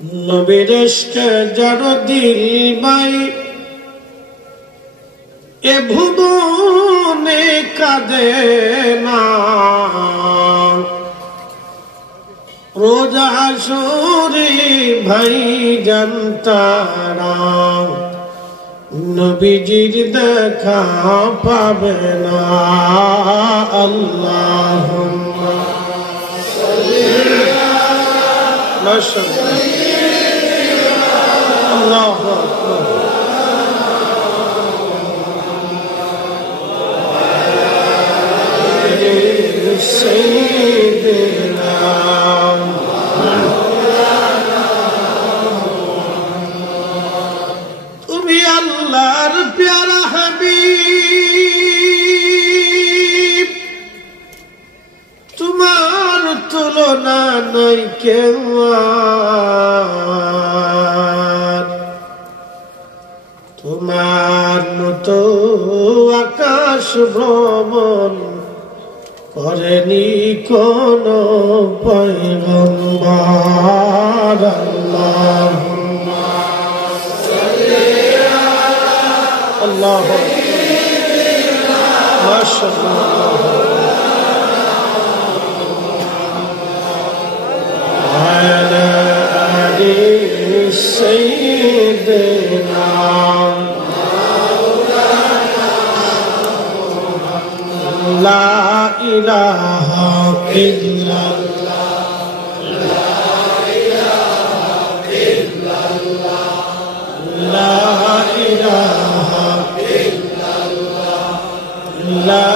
নবীর ইশকে যার দিল ভাই এ ভুবনে কাঁদে না, রোজ হাসরে ভাই জানতারা নবীজির দেখা পাবে না। আল্লাহুম্মা আল্লাহু আকবার। তুমি আল্লাহর প্যারা হাবিব, তোমার তুলনা নয় কেউ, তোমার মতো আকাশ ভ্রমণ করেনি কোন পয়গম্বর। আল্লাহুম্মা আল্লাহু মাশাআল্লাহ আলা আলি সাইয়্যিদিনা লা ইলাহা ইল্লাল্লাহ, লা ইলাহা ইল্লাল্লাহ, লা ইলাহা ইল্লাল্লাহ, লা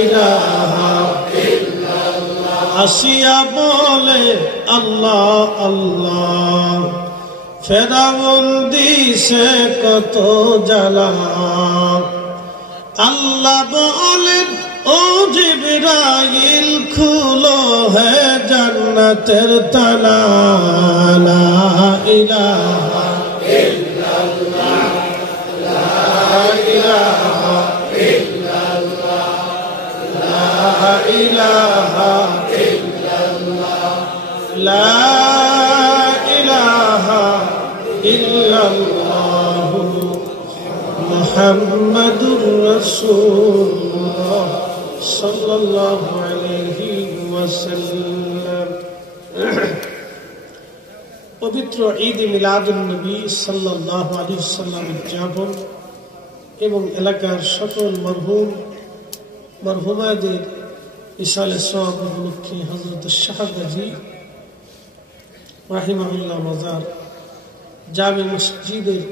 ইলাহা ইল্লাল্লাহ। আসিয়া বলে আল্লাহ আল্লাহ, ফেরাউন দিছে কত জ্বালা। আল্লাহ বলেন ও জিবরাইল খুলো হে জান্নাতের তালা। লা ইলাহা ইল্লাল্লাহ, লা ইলাহা ইল্লাল্লাহ, লা ইলাহা ইল্লাল্লাহ, লা ইলাহা ইল্লাল্লাহ মুহাম্মাদুর রাসূলুল্লাহ সাল্লাল্লাহু আলাইহি ওয়াসাল্লাম। পবিত্র ঈদ মিলাদুন নবী সাল্লাল্লাহু আলাইহি ওয়াসাল্লাম উদযাপন এবং এলাকার সকল মরহুম মরহুমাদের ইসালে সওয়াব উপলক্ষে হযরত শাহ গাজী রাহিমাহুল্লাহ মাজার জামে মসজিদের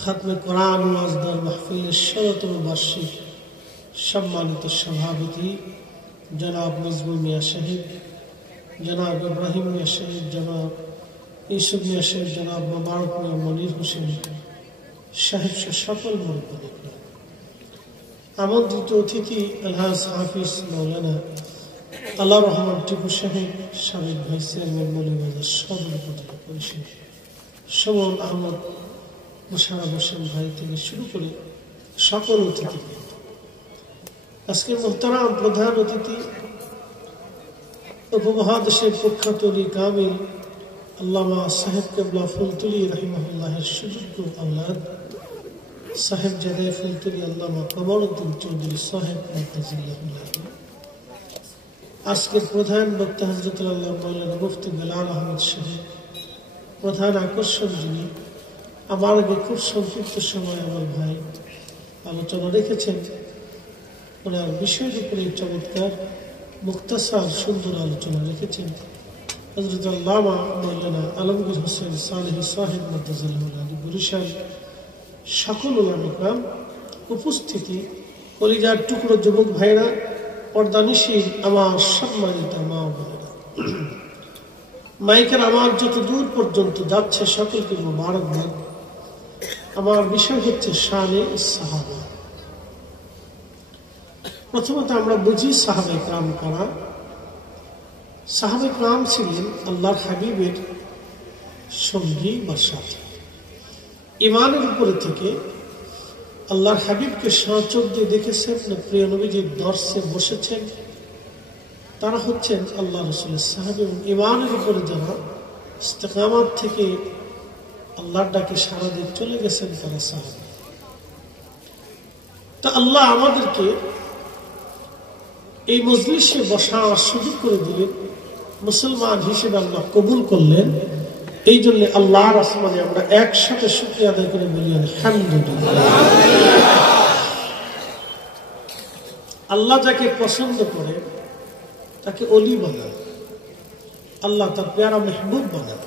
খাতমে কোরআন ওয়াজদার মাহফিলের ১৭তম বার্ষিক সম্মানিত সভাপতি জনাব নজরুল মিয়া সাহেব, জনাব ইব্রাহিম মিয়া সাহেব, জনাব ইউসুফ মিয়া সাহেব, জনাব মোবারক মিয়া মনির হোসেন সাহেব সকল মুরব্বী, আমন্ত্রিত অতিথি আলহাজ হাফিজ মাওলানা আল্লাহ রহমান টিপু সাহেব, সাবেক ভাইস চেয়ারম্যান মৌলভীবাজার সদর উপজেলা পরিষদ, সুমন আহমদ, মোশাররফ হোসেন ভাই থেকে শুরু করে সকল অতিথি। আজকের মোহতারাম প্রধান অতিথি উপমহাদেশের প্রখ্যাত কামিল আল্লামা সাহেব কেবলা ফুলতুলি রাহিমাহুল্লাহের সুযোগ্য আওলাদ সাহেবজাদে ফুলতুলি আল্লামা কমরউদ্দিন চৌধুরী সাহেব মুফতিজুল্লাহ। আজকের প্রধান বক্তা হযরতুল আল্লাহ মাওলানা মুফতি বেলাল আহমদ সাহেব। প্রধান আকর্ষণ যিনি আমার আগে খুব সংক্ষিপ্ত সময় আমার ভাই আলোচনা রেখেছেন, ওনার বিষয়ের উপরে চমৎকার মুক্তাসার সুন্দর আলোচনা রেখেছেন হযরত আল্লামা মাওলানা আলমগীর হোসেন সালেহী সাহেব মুফতিজুল্লাহ বরিশাল। সকল উলামা ইকরাম, উপস্থিতি, কলিজার টুকরো যুবক ভাইরা, পর্দানিশীর আমার সম্মানিত মা বোনেরা, মাইকের আমার যত দূর পর্যন্ত যাচ্ছে সকলকে মোবারকবাদ। আমার বিষয় হচ্ছে শানে সাহাবা। প্রথমত আমরা বুঝি সাহাবায়ে কেরাম কারা। সাহাবায়ে কেরাম ছিলেন আল্লাহর হাবিবের সঙ্গী বা সাথী। ইমানের উপরে থেকে আল্লাহর হাবিবকে সচোখ দিয়ে দেখেছেন, প্রিয় নবীজির দর্শে বসেছেন, তারা হচ্ছেন আল্লাহ রাসূলের সাহাবী। এবং ইমানের উপরে যারা ইস্তেকামত থেকে আল্লাহর ডাকে সারা দিয়ে চলে গেছেন তারা সাহাবী। তা আল্লাহ আমাদেরকে এই মজলিসে বসার সুযোগ করে দিলেন, মুসলমান হিসেবে আল্লাহ কবুল করলেন। এই জন্য আল্লাহর আসমানে আমরা একসাথে শুকরিয়া আদায় করে বলি আলহামদুলিল্লাহ। আল্লাহ যাকে পছন্দ করে তাকে অলি বানান, আল্লাহ তার প্যারা মেহবুব বানান,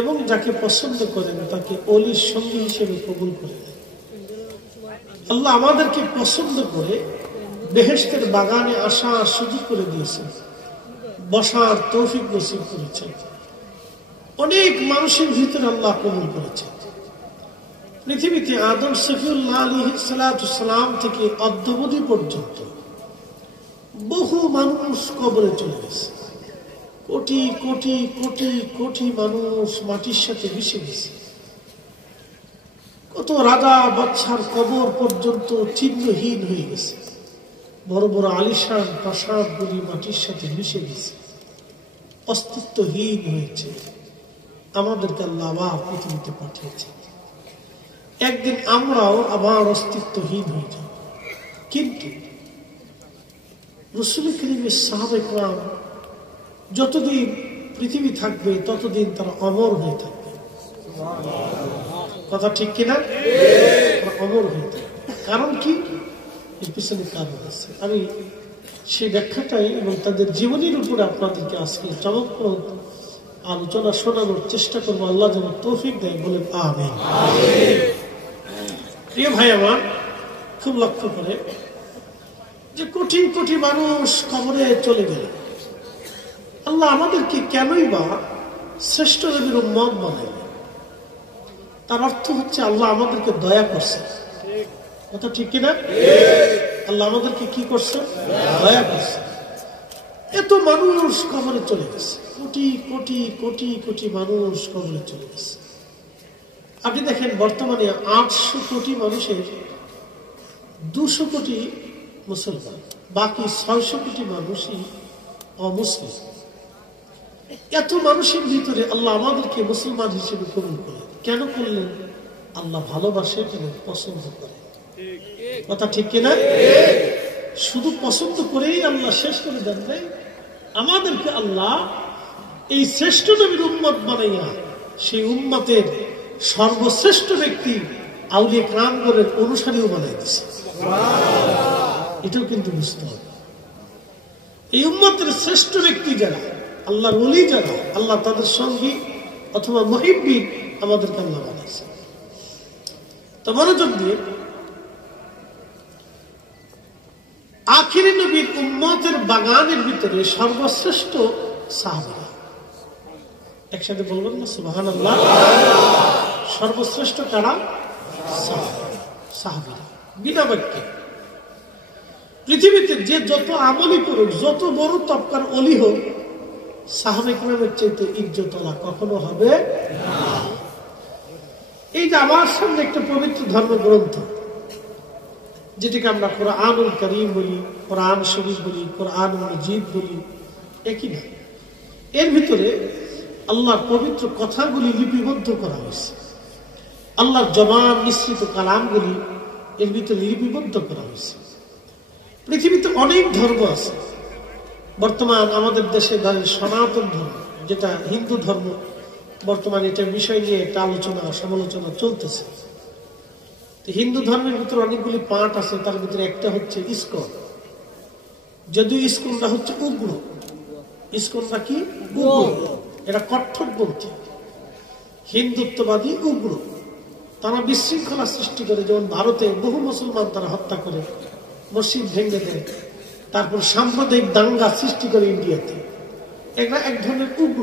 এবং যাকে পছন্দ করেন তাকে অলির সঙ্গী হিসেবে কবুল করে দেন। আল্লাহ আমাদেরকে পছন্দ করে বেহেশতের বাগানে আসার সুযোগ করে দিয়েছেন, বসার তৌফিক নসিব করেছেন। অনেক মানুষের ভিতরে আল্লাহ কবুল করেছেন। পৃথিবীতে আদম সফিউল্লাহ আলাইহিস সালাম থেকে অদ্যাবধি পর্যন্ত বহু মানুষ কবরে চলে গেছে। কোটি কোটি কোটি কোটি মানুষ মাটির সাথে মিশে গেছে। কত রাজা বাদশার কবর পর্যন্ত চিহ্নহীন হয়ে গেছে। বড় বড় আলিশান প্রাসাদগুলি মাটির সাথে মিশে গেছে, অস্তিত্বহীন হয়েছে। আমাদেরকে আল্লাহ আবার পৃথিবীতে পাঠিয়েছে। একদিন আমরাও আবার অস্তিত্বহীন হয়ে যাব। কিন্তু রাসূল কারীমের সাহাবায়ে কেরাম যতদিন পৃথিবী থাকবে ততদিন তারা অমর হয়ে থাকবে। কথা ঠিক কিনা? অমর হয়ে থাকবে। কারণ কি? এর পিছনে কারণ আছে। আমি সেই ব্যাখ্যাটাই এবং তাদের জীবনের উপরে আপনাদেরকে আজকে চমকপ্রদ আলোচনা শোনানোর চেষ্টা করবো। আল্লাহ যেন তৌফিক দেয়, বলেন আমিন। প্রিয় ভাই আমার, খুব লক্ষ্য করে যে কোটি কোটি মানুষ কবরে চলে গেল, আল্লাহ আমাদেরকে কেনই বা শ্রেষ্ঠ নবীর উম্মত বানাইলেন? তার অর্থ হচ্ছে আল্লাহ আমাদেরকে দয়া করছে। কথা ঠিক কিনা? আল্লাহ আমাদেরকে কি করছে? দয়া করছে। এত মানুষ কবরে চলে গেছে, কোটি কোটি কোটি কোটি মানুষ কবরে চলে গেছে। আপনি দেখেন বর্তমানে 800 কোটি মানুষের 200 কোটি মুসলমান, বাকি 600 কোটি মানুষই অমুসলিম। এত মানুষের ভিতরে আল্লাহ আমাদেরকে মুসলমান হিসেবে কবুল করলেন। কেন করলেন? আল্লাহ ভালোবাসেন এবং পছন্দ করেন। কথা ঠিক কিনা? শুধু পছন্দ করেই আল্লাহ শেষ করে দেন নাই, আমাদেরকে আল্লাহ এই শ্রেষ্ঠ নবীর উম্মত বানাইয়া সেই উম্মতের সর্বশ্রেষ্ঠ ব্যক্তি আউলিয়া কেরামগণের অনুসারীও বানাই দিয়েছে। এটাও কিন্তু বুঝতে হবে। এই উম্মতের শ্রেষ্ঠ ব্যক্তি যারা, আল্লাহর ওলি যারা, আল্লাহ তাদের সঙ্গী অথবা মুহিব্বিন আমাদেরকে আল্লাহ বানাইছে। তো মনোযোগ দিয়ে, আখিরি নবীর উম্মতের বাগানের ভিতরে সর্বশ্রেষ্ঠ সাহাবীরা, একসাথে বলবেন না সুবহানাল্লাহ? সর্বশ্রেষ্ঠ কারা? সাহাবীরা। বিনা বাক্যে পৃথিবীতে যে যত আমলি করুক, যত বড় তবকার অলি হোক, সাহাবে কেরামের চাইতে ইজ্জতওয়ালা কখনো হবে না। এই যে আমার সামনে একটা পবিত্র ধর্মগ্রন্থ, যেটাকে আমরা কোরআনুল কারীম বলি, কোরআন শরীফ বলি, কোরআন মাজিদ বলি, একই না। এর ভিতরে আল্লাহর পবিত্র কথাগুলি লিপিবদ্ধ করা হয়েছে। আল্লাহর জবান মিশ্রিত কালামগুলি এর ভিতরে লিপিবদ্ধ করা হয়েছে। পৃথিবীতে অনেক ধর্ম আছে। বর্তমান আমাদের দেশে সনাতন ধর্ম, যেটা হিন্দু ধর্ম, বর্তমানে এটা বিষয় নিয়ে একটা আলোচনা সমালোচনা চলতেছে। হিন্দু ধর্মের ভিতরে অনেকগুলি পাঠ আছে, তার ভিতরে একটা হচ্ছে ইসকন। যদিও ইসকনটা হচ্ছে উগ্র, ইসকনটা কি? উগ্র। এরা কট্টরপন্থী, হিন্দুত্ববাদী, উগ্র। তারা বিশৃঙ্খলা সৃষ্টি করে, যেমন ভারতে বহু মুসলমান তারা হত্যা করে, মসজিদ ভেঙে দেয়, তারপর সাম্প্রদায়িক দাঙ্গা সৃষ্টি করে ইন্ডিয়াতে। এরা এক ধরনের উগ্র।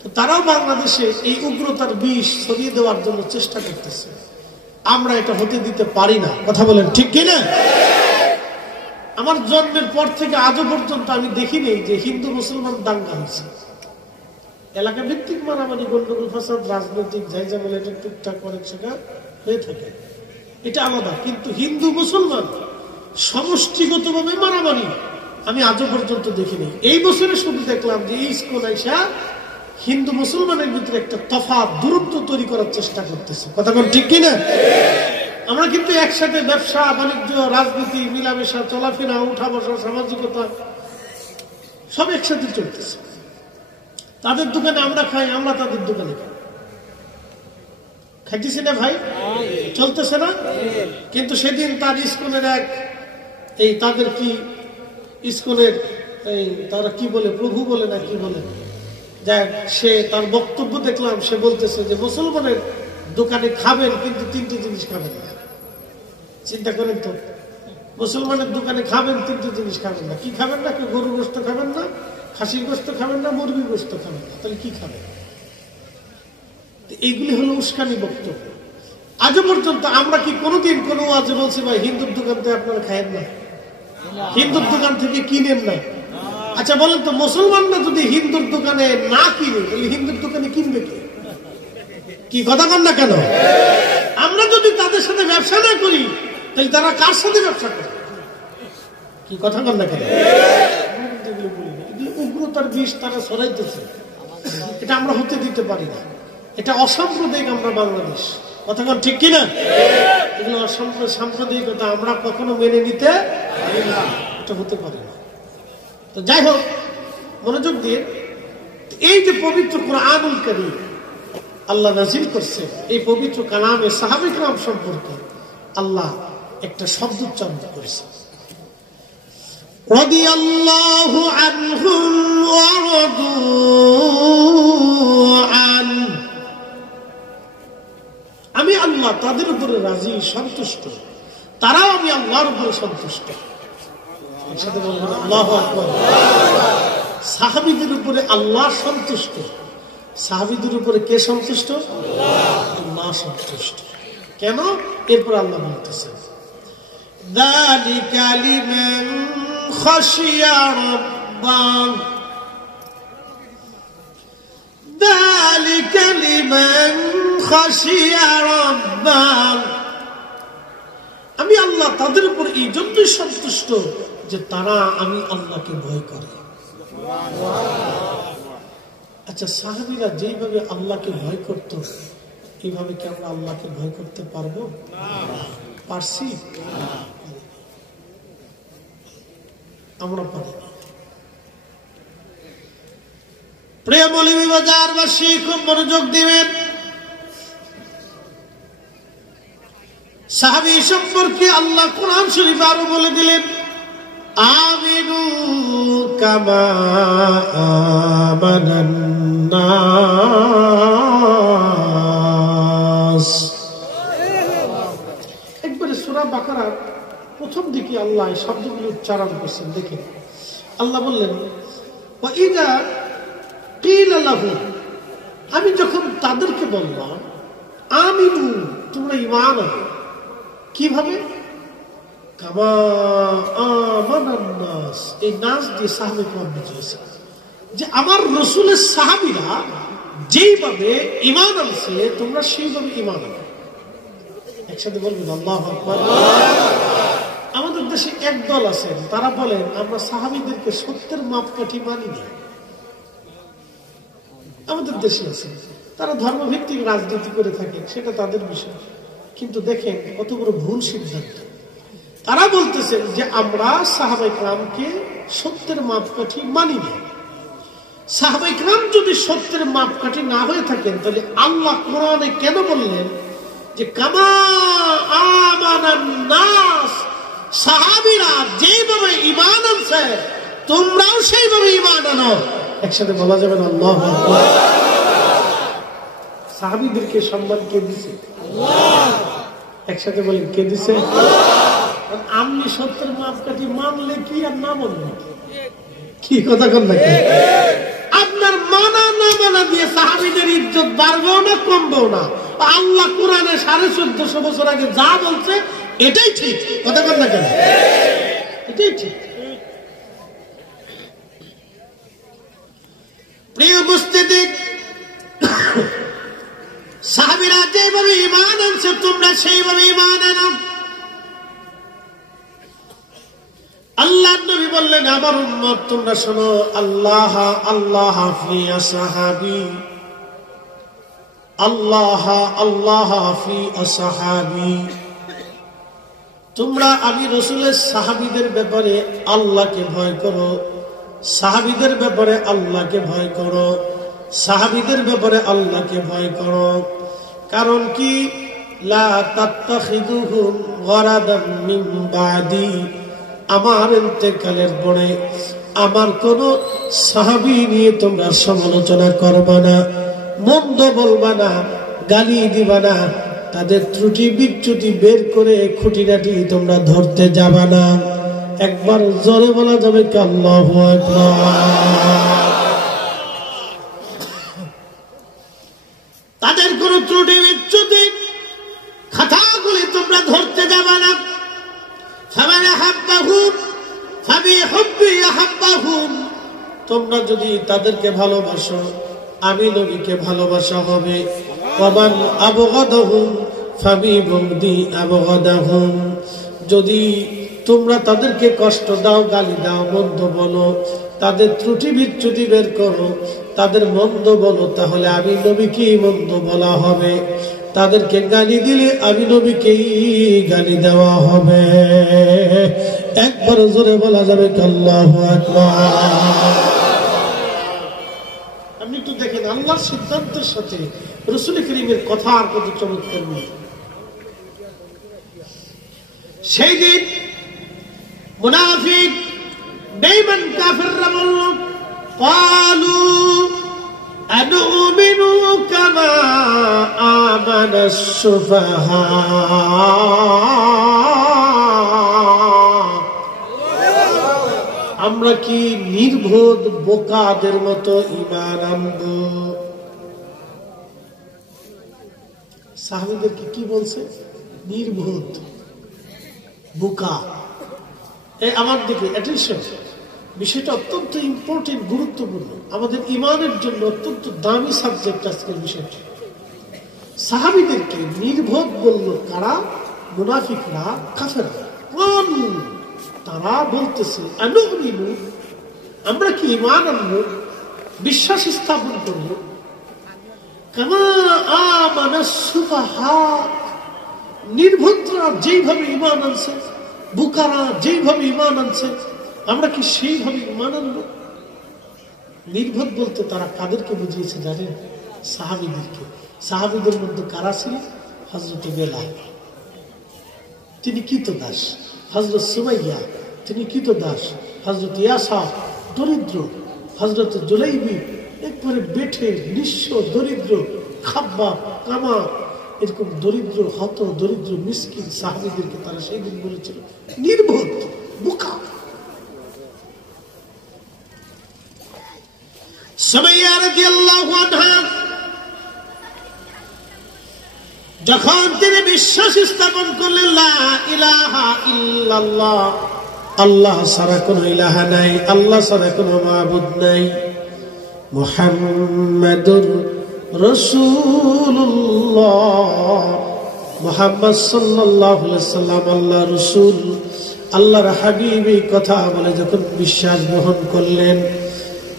তো তারাও বাংলাদেশে এই উগ্রতার বিষ ছড়িয়ে দেওয়ার জন্য চেষ্টা করতেছে। আমরা এটা হতে দিতে পারি না। কথা বলেন ঠিক কিনা? আমার জন্মের পর থেকে আজও পর্যন্ত আমি দেখিনি যে হিন্দু মুসলমান দাঙ্গা হয়েছে। এলাকা ভিত্তিক মারামারি, গন্ডগোল, ফাসাদ, রাজনৈতিক ঝাইঝামেলা, এটা টুকটাক অনেক জায়গা হয়ে থাকে, এটা আলাদা। কিন্তু হিন্দু মুসলমান সমষ্টিগতভাবে মারামারি আমি আজও পর্যন্ত দেখিনি। এই বছরে শুধু দেখলাম যে ইসকন আইসা হিন্দু মুসলমানের ভিতরে একটা তফাৎ দূরত্ব তৈরি করার চেষ্টা করতেছে। কথা বল ঠিক কিনা? আমরা কিন্তু একসাথে ব্যবসা বাণিজ্য, রাজনীতি, মিলামেশা, চলাফেরা, উঠা বসা, সামাজিকতা সব একসাথে চলতেছে। তাদের দোকানে আমরা খাই, আমরা তাদের দোকানে খাই, খাইতেছি না ভাই? চলতেছে না? কিন্তু সেদিন তার স্কুলের তাদের কি স্কুলের তারা কি বলে, প্রভু বলে না কি বলে, যাক সে তার বক্তব্য দেখলাম, সে বলতেছে যে মুসলমানের দোকানে খাবেন কিন্তু 3টে জিনিস খাবেন না। চিন্তা করেন তো, মুসলমানের দোকানে খাবেন 3টে জিনিস খাবেন না। কি খাবেন না? কেউ গরুর গোশত খাবেন না, খাসির গোশত খাবেন না, মুরগির গোশত খাবেন না। তাহলে কি খাবেন? এইগুলি হলো উস্কানি বক্তব্য। আজও পর্যন্ত আমরা কি কোনোদিন কোনো ওয়াজে বলছি ভাই হিন্দুর দোকান থেকে আপনারা খায়েন না, হিন্দুর দোকান থেকে কিনেন না? আচ্ছা বলেন তো, মুসলমানরা যদি হিন্দুর দোকানে না কিনে তাহলে হিন্দুর দোকানে কিনবে কে? কি কথা বল না কেন? আমরা যদি তাদের সাথে ব্যবসা না করি তাহলে তারা কার সাথে ব্যবসা করে? কি কথা বল না কেন? উগ্রতার বিষ তারা ছড়াইতেছে, এটা আমরা হতে দিতে পারি না। এটা অসাম্প্রদায়িক আমরা বাংলাদেশ, কথা বল ঠিক কিনা? এগুলো সাম্প্রদায়িকতা আমরা কখনো মেনে নিতে পারি না, এটা হতে পারে না। তো যাই হোক, মনোযোগ দিয়ে, এই যে পবিত্র কুরআনুল কারীম আল্লাহ নাযিল করছে, এই পবিত্র কালামে সাহাবায়ে কেরাম সম্পর্কে আল্লাহ একটা শব্দ উচ্চারণ করেছে, রাদিয়াল্লাহু আনহুম ওয়া রাদু আন। আমি আল্লাহ তাদের উপরে রাজি, সন্তুষ্ট, তারাও আমি আল্লাহর উপরে সন্তুষ্ট। একসাথে বলবেন আল্লাহু আকবার। সাহাবীদের উপরে আল্লাহ সন্তুষ্ট। সাহাবীদের উপরে কে সন্তুষ্ট? আল্লাহ সন্তুষ্ট। কেন? এরপর আল্লাহ বলতেছেন, যালিকা লিমান খাশিয়া রাব্বাহ, যালিকা লিমান খাশিয়া রাব্বাহ। আমি আল্লাহ তাদের উপর এই জন্যই সন্তুষ্ট যে তারা আমি আল্লাহকে ভয় করে। আচ্ছা, সাহাবীরা যেইভাবে আল্লাহকে ভয় করত, এইভাবে কি আমরা আল্লাহকে ভয় করতে পারবো? পারছি? আমরা পারি না। প্রিয় মৌলভী বাজারবাসী, খুব মনোযোগ দিবেন। সাহাবী সম্পর্কে আল্লাহ কোরআন শরীফ আরো বলে দিলেন, আমিনু কামা আমানান নাস। একবারে সূরা বাকারার প্রথম দিকে আল্লাহ এই শব্দগুলো উচ্চারণ করছেন। দেখেন, আল্লাহ বললেন, ওয়া ইযা কিলা লাহুম, আমি যখন তাদেরকে বললাম আমিনু, তোমরা ঈমান আনো। কিভাবে? কামা আমানান নাস, এই নাস দিয়ে সাহাবায়ে কেরাম বুঝিয়েছে যে আমার রাসূলের সাহাবীরা যেইভাবে ঈমান আনছে তোমরা সেইভাবে ঈমান আনো। একসাথে বলবেন আল্লাহু আকবার। আমাদের দেশে এক দল আছেন, তারা বলেন আমরা সাহাবীদেরকে সত্যের মাপকাঠি মানি না। আমাদের দেশে আছে, তারা ধর্মভিত্তিক রাজনীতি করে থাকে, সেটা তাদের বিষয়। কিন্তু দেখেন কত বড় ভুল সিদ্ধান্ত। তারা বলতেছেন যে আমরা সাহাবায়ে কেরামকে সত্যের মাপকাঠি মানি না। সাহাবায়ে কেরাম যদি সত্যের মাপকাঠি না হয়ে থাকেন, তাহলে আল্লাহ কোরআনে কেন বললেন যে কামা আমানান নাস, সাহাবীরা যেভাবে ঈমান আনছে তোমরাও সেইভাবে ঈমান আনো। একসাথে বলা যাবে না আল্লাহু আকবার। সাহাবীদেরকে সম্মান কে দিছে? আল্লাহ। একসাথে বলেন কে দিছে? আপনি সত্যের মাপকাঠি মানলে কি আর না মানলে কি? কথা কন না? আপনার মানা না মানা দিয়ে সাহাবীদের ইজ্জত বাড়বেও না কমবেও না। আল্লাহ কোরআনে 1450 বছর আগে যা বলছে এটাই ঠিক। কথা কন না কেন? এটাই ঠিক। প্রিয় উপস্থিতি, সাহাবীরা যেভাবে ঈমান আনছে তোমরা সেইভাবে ঈমান আনো। আল্লাহর নবী বললেন, আমার উম্মত তোমরা শোনো, আল্লাহ আল্লাহ ফি আসহাবি, আল্লাহ আল্লাহ ফি আসহাবি। তোমরা আমি রাসূলের সাহাবীদের ব্যাপারে আল্লাহকে ভয় করো, সাহাবীদের ব্যাপারে আল্লাহকে ভয় করো, সাহাবীদের ব্যাপারে আল্লাহকে ভয় করো। কারণ কি, লা তাত্তাখিযুহুম গরাদাম মিন বাদি, আমার ইন্তেকালের পরে আমার কোন সাহাবী নিয়ে তোমরা সমালোচনা করবা না, মন্দ বলবা না, গালি দিবা না, তাদের ত্রুটি বিচ্যুতি বের করে খুঁটিনাটি তোমরা ধরতে যাবা না। একবার জোরে বলা যাবে কি আল্লাহু আকবার। তাদের কোন ত্রুটি বিচ্যুতি খাতাগুলি তোমরা ধরতে যাবা না। ফামান আহাব্বাহুম ফাবিহুব্বি আহাব্বাহুম, তোমরা যদি তাদেরকে ভালোবাসো আমি নবীকে ভালোবাসা হবে। ওয়ামান আবগাদাহুম ফাবিবুগদি আবগাদাহুম, যদি তোমরা তাদেরকে কষ্ট দাও, গালি দাও, মন্দ বলো, তাদের ত্রুটি বিচ্যুতি বের করো, তাদের মন্দ বলো, তাহলে আমি নবীকেই মন্দ বলা হবে। তাদেরকে গালি দিলে আমি নবীকেই গালি দেওয়া হবে। একবার জোরে বলা যাবে আল্লাহু আকবার। আপনি একটু দেখেন আল্লাহর সিদ্ধান্তের সাথে রাসূল করিমের কথা আর কত চমৎকার মিল। সেই দিন মুনাফিক বেঈমান কাফিররা বলল, ক্বালু আনুমিনু কামা আমানাস সুফাহা, আমরা কি নির্বোধ বোকাদের মতো ঈমান আনব? সাহাবীদেরকে কি বলছে? নির্বোধ, বোকা। আমার দিকে অ্যাটেনশন, বিষয়টা অত্যন্ত ইম্পর্টেন্ট, গুরুত্বপূর্ণ, আমাদের ঈমানের জন্য অত্যন্ত দামি সাবজেক্ট আজকের বিষয়টা। সাহাবীদেরকে নির্বোধ বলল কারা? মুনাফিকরা, কাফেররা। কোন? তারা বলতেছে আনুমিনু, আমরা কি ঈমান আনবো, বিশ্বাস স্থাপন করব, কামা আমানাস সুফাহা, নির্বোধরা যেইভাবে ঈমান আনছে, বুকারা যেইভাবে ঈমান আনছে, আমরা কি সেইভাবে ঈমান আনব? নির্বোধ বলতে তারা কাদেরকে বুঝিয়েছে জানেন? সাহাবীদেরকে। সাহাবীদের মধ্যে কারা ছিল? হযরত বেলাল, তিনি কৃতদাস। হযরত সুমাইয়া, তিনি কৃতদাস। হযরত ইয়াসার, দরিদ্র। হযরত জুলাইবি, একবারে বেঠে নিঃস্ব দরিদ্র। খাব্বাব, কামা, এরকম দরিদ্র, হত দরিদ্র মিসকিন সাহাবীদেরকে তারা সেই দিন বলেছিল নির্বোধ, বোকা। সুমাইয়া রাদিয়াল্লাহু আনহা যখন তিনি বিশ্বাস স্থাপন করলেন, লা ইলাহা ইল্লাল্লাহ, আল্লাহ ছাড়া কোনো ইলাহা নাই, আল্লাহ ছাড়া কোনো মাবুদ নাই, মুহাম্মাদুর রাসূলুল্লাহ, মুহাম্মদ সাল্লাল্লাহু আলাইহি সাল্লাম আল্লাহর রাসূল, আল্লাহর হাবিব, এই কথা বলে যখন বিশ্বাস গ্রহণ করলেন,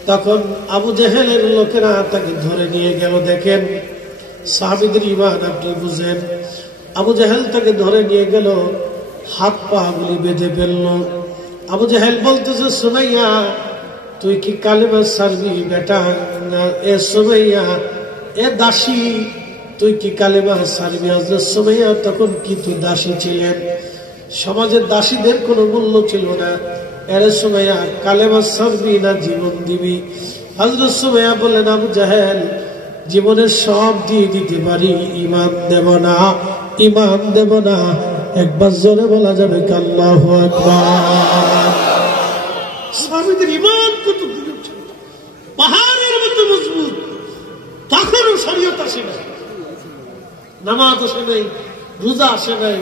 তখন আবু জেহেলের লোকেরা তাকে ধরে নিয়ে গেল। দেখেন সাহাবীদের ঈমান আপনি বুঝেন। আবু জেহেল তাকে ধরে নিয়ে গেল, হাত পা গুলি বেঁধে ফেলল। আবু জেহেল বলতেছে, সুমাইয়া তুই কি কালেমা ছাড়বি বেটা? এ সুমাইয়া, এ দাসী, তুই কি কালেমা ছাড়বি? হযরত সুমাইয়া তখন কিন্তু দাসী ছিলেন, সমাজের দাসীদের কোনো মূল্য ছিল না। এরে সুমাইয়া, কালেমা ছাড়বি না জীবন দিবি? হযরত সুমাইয়া বললেন, আবু জেহেল, জীবনের সব দিয়ে দিতে পারি, ঈমান দেব না, ঈমান দেব না। একবার জোরে বলা যাবে আল্লাহু আকবার। সাহাবীদের ঈমান কত পাহাড়ের মতো মজবুত। তখনও শরীয়ত আসে নাই, নামাজ আসে নাই, রোজা আসে নাই,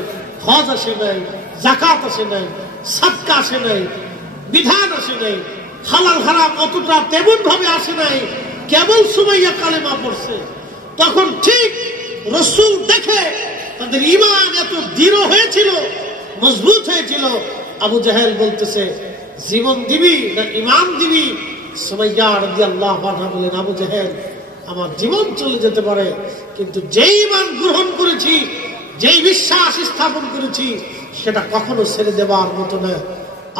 হজ আসে নাই, যাকাত আসে নাই, সাদকা আসে নাই, বিধান আসে নাই, হালাল হারাম অতটা তেমন ভাবে আসে নাই। কেবল সুমাইয়া কালেমা পড়ছে, তখন ঠিক রাসূল দেখে তাদের ঈমান এত দৃঢ় হয়েছিল, মজবুত হয়েছিল। আবু জেহেল বলতেছে, জীবন দিবি না ইমান দিবি? সুমাইয়া রাদিয়াল্লাহু আনহা বলেন, আবু জাহেল, আমার জীবন চলে যেতে পারে, কিন্তু যেই ইমান গ্রহণ করেছি, যেই বিশ্বাস স্থাপন করেছি, সেটা কখনো ছেড়ে দেওয়ার মতো না।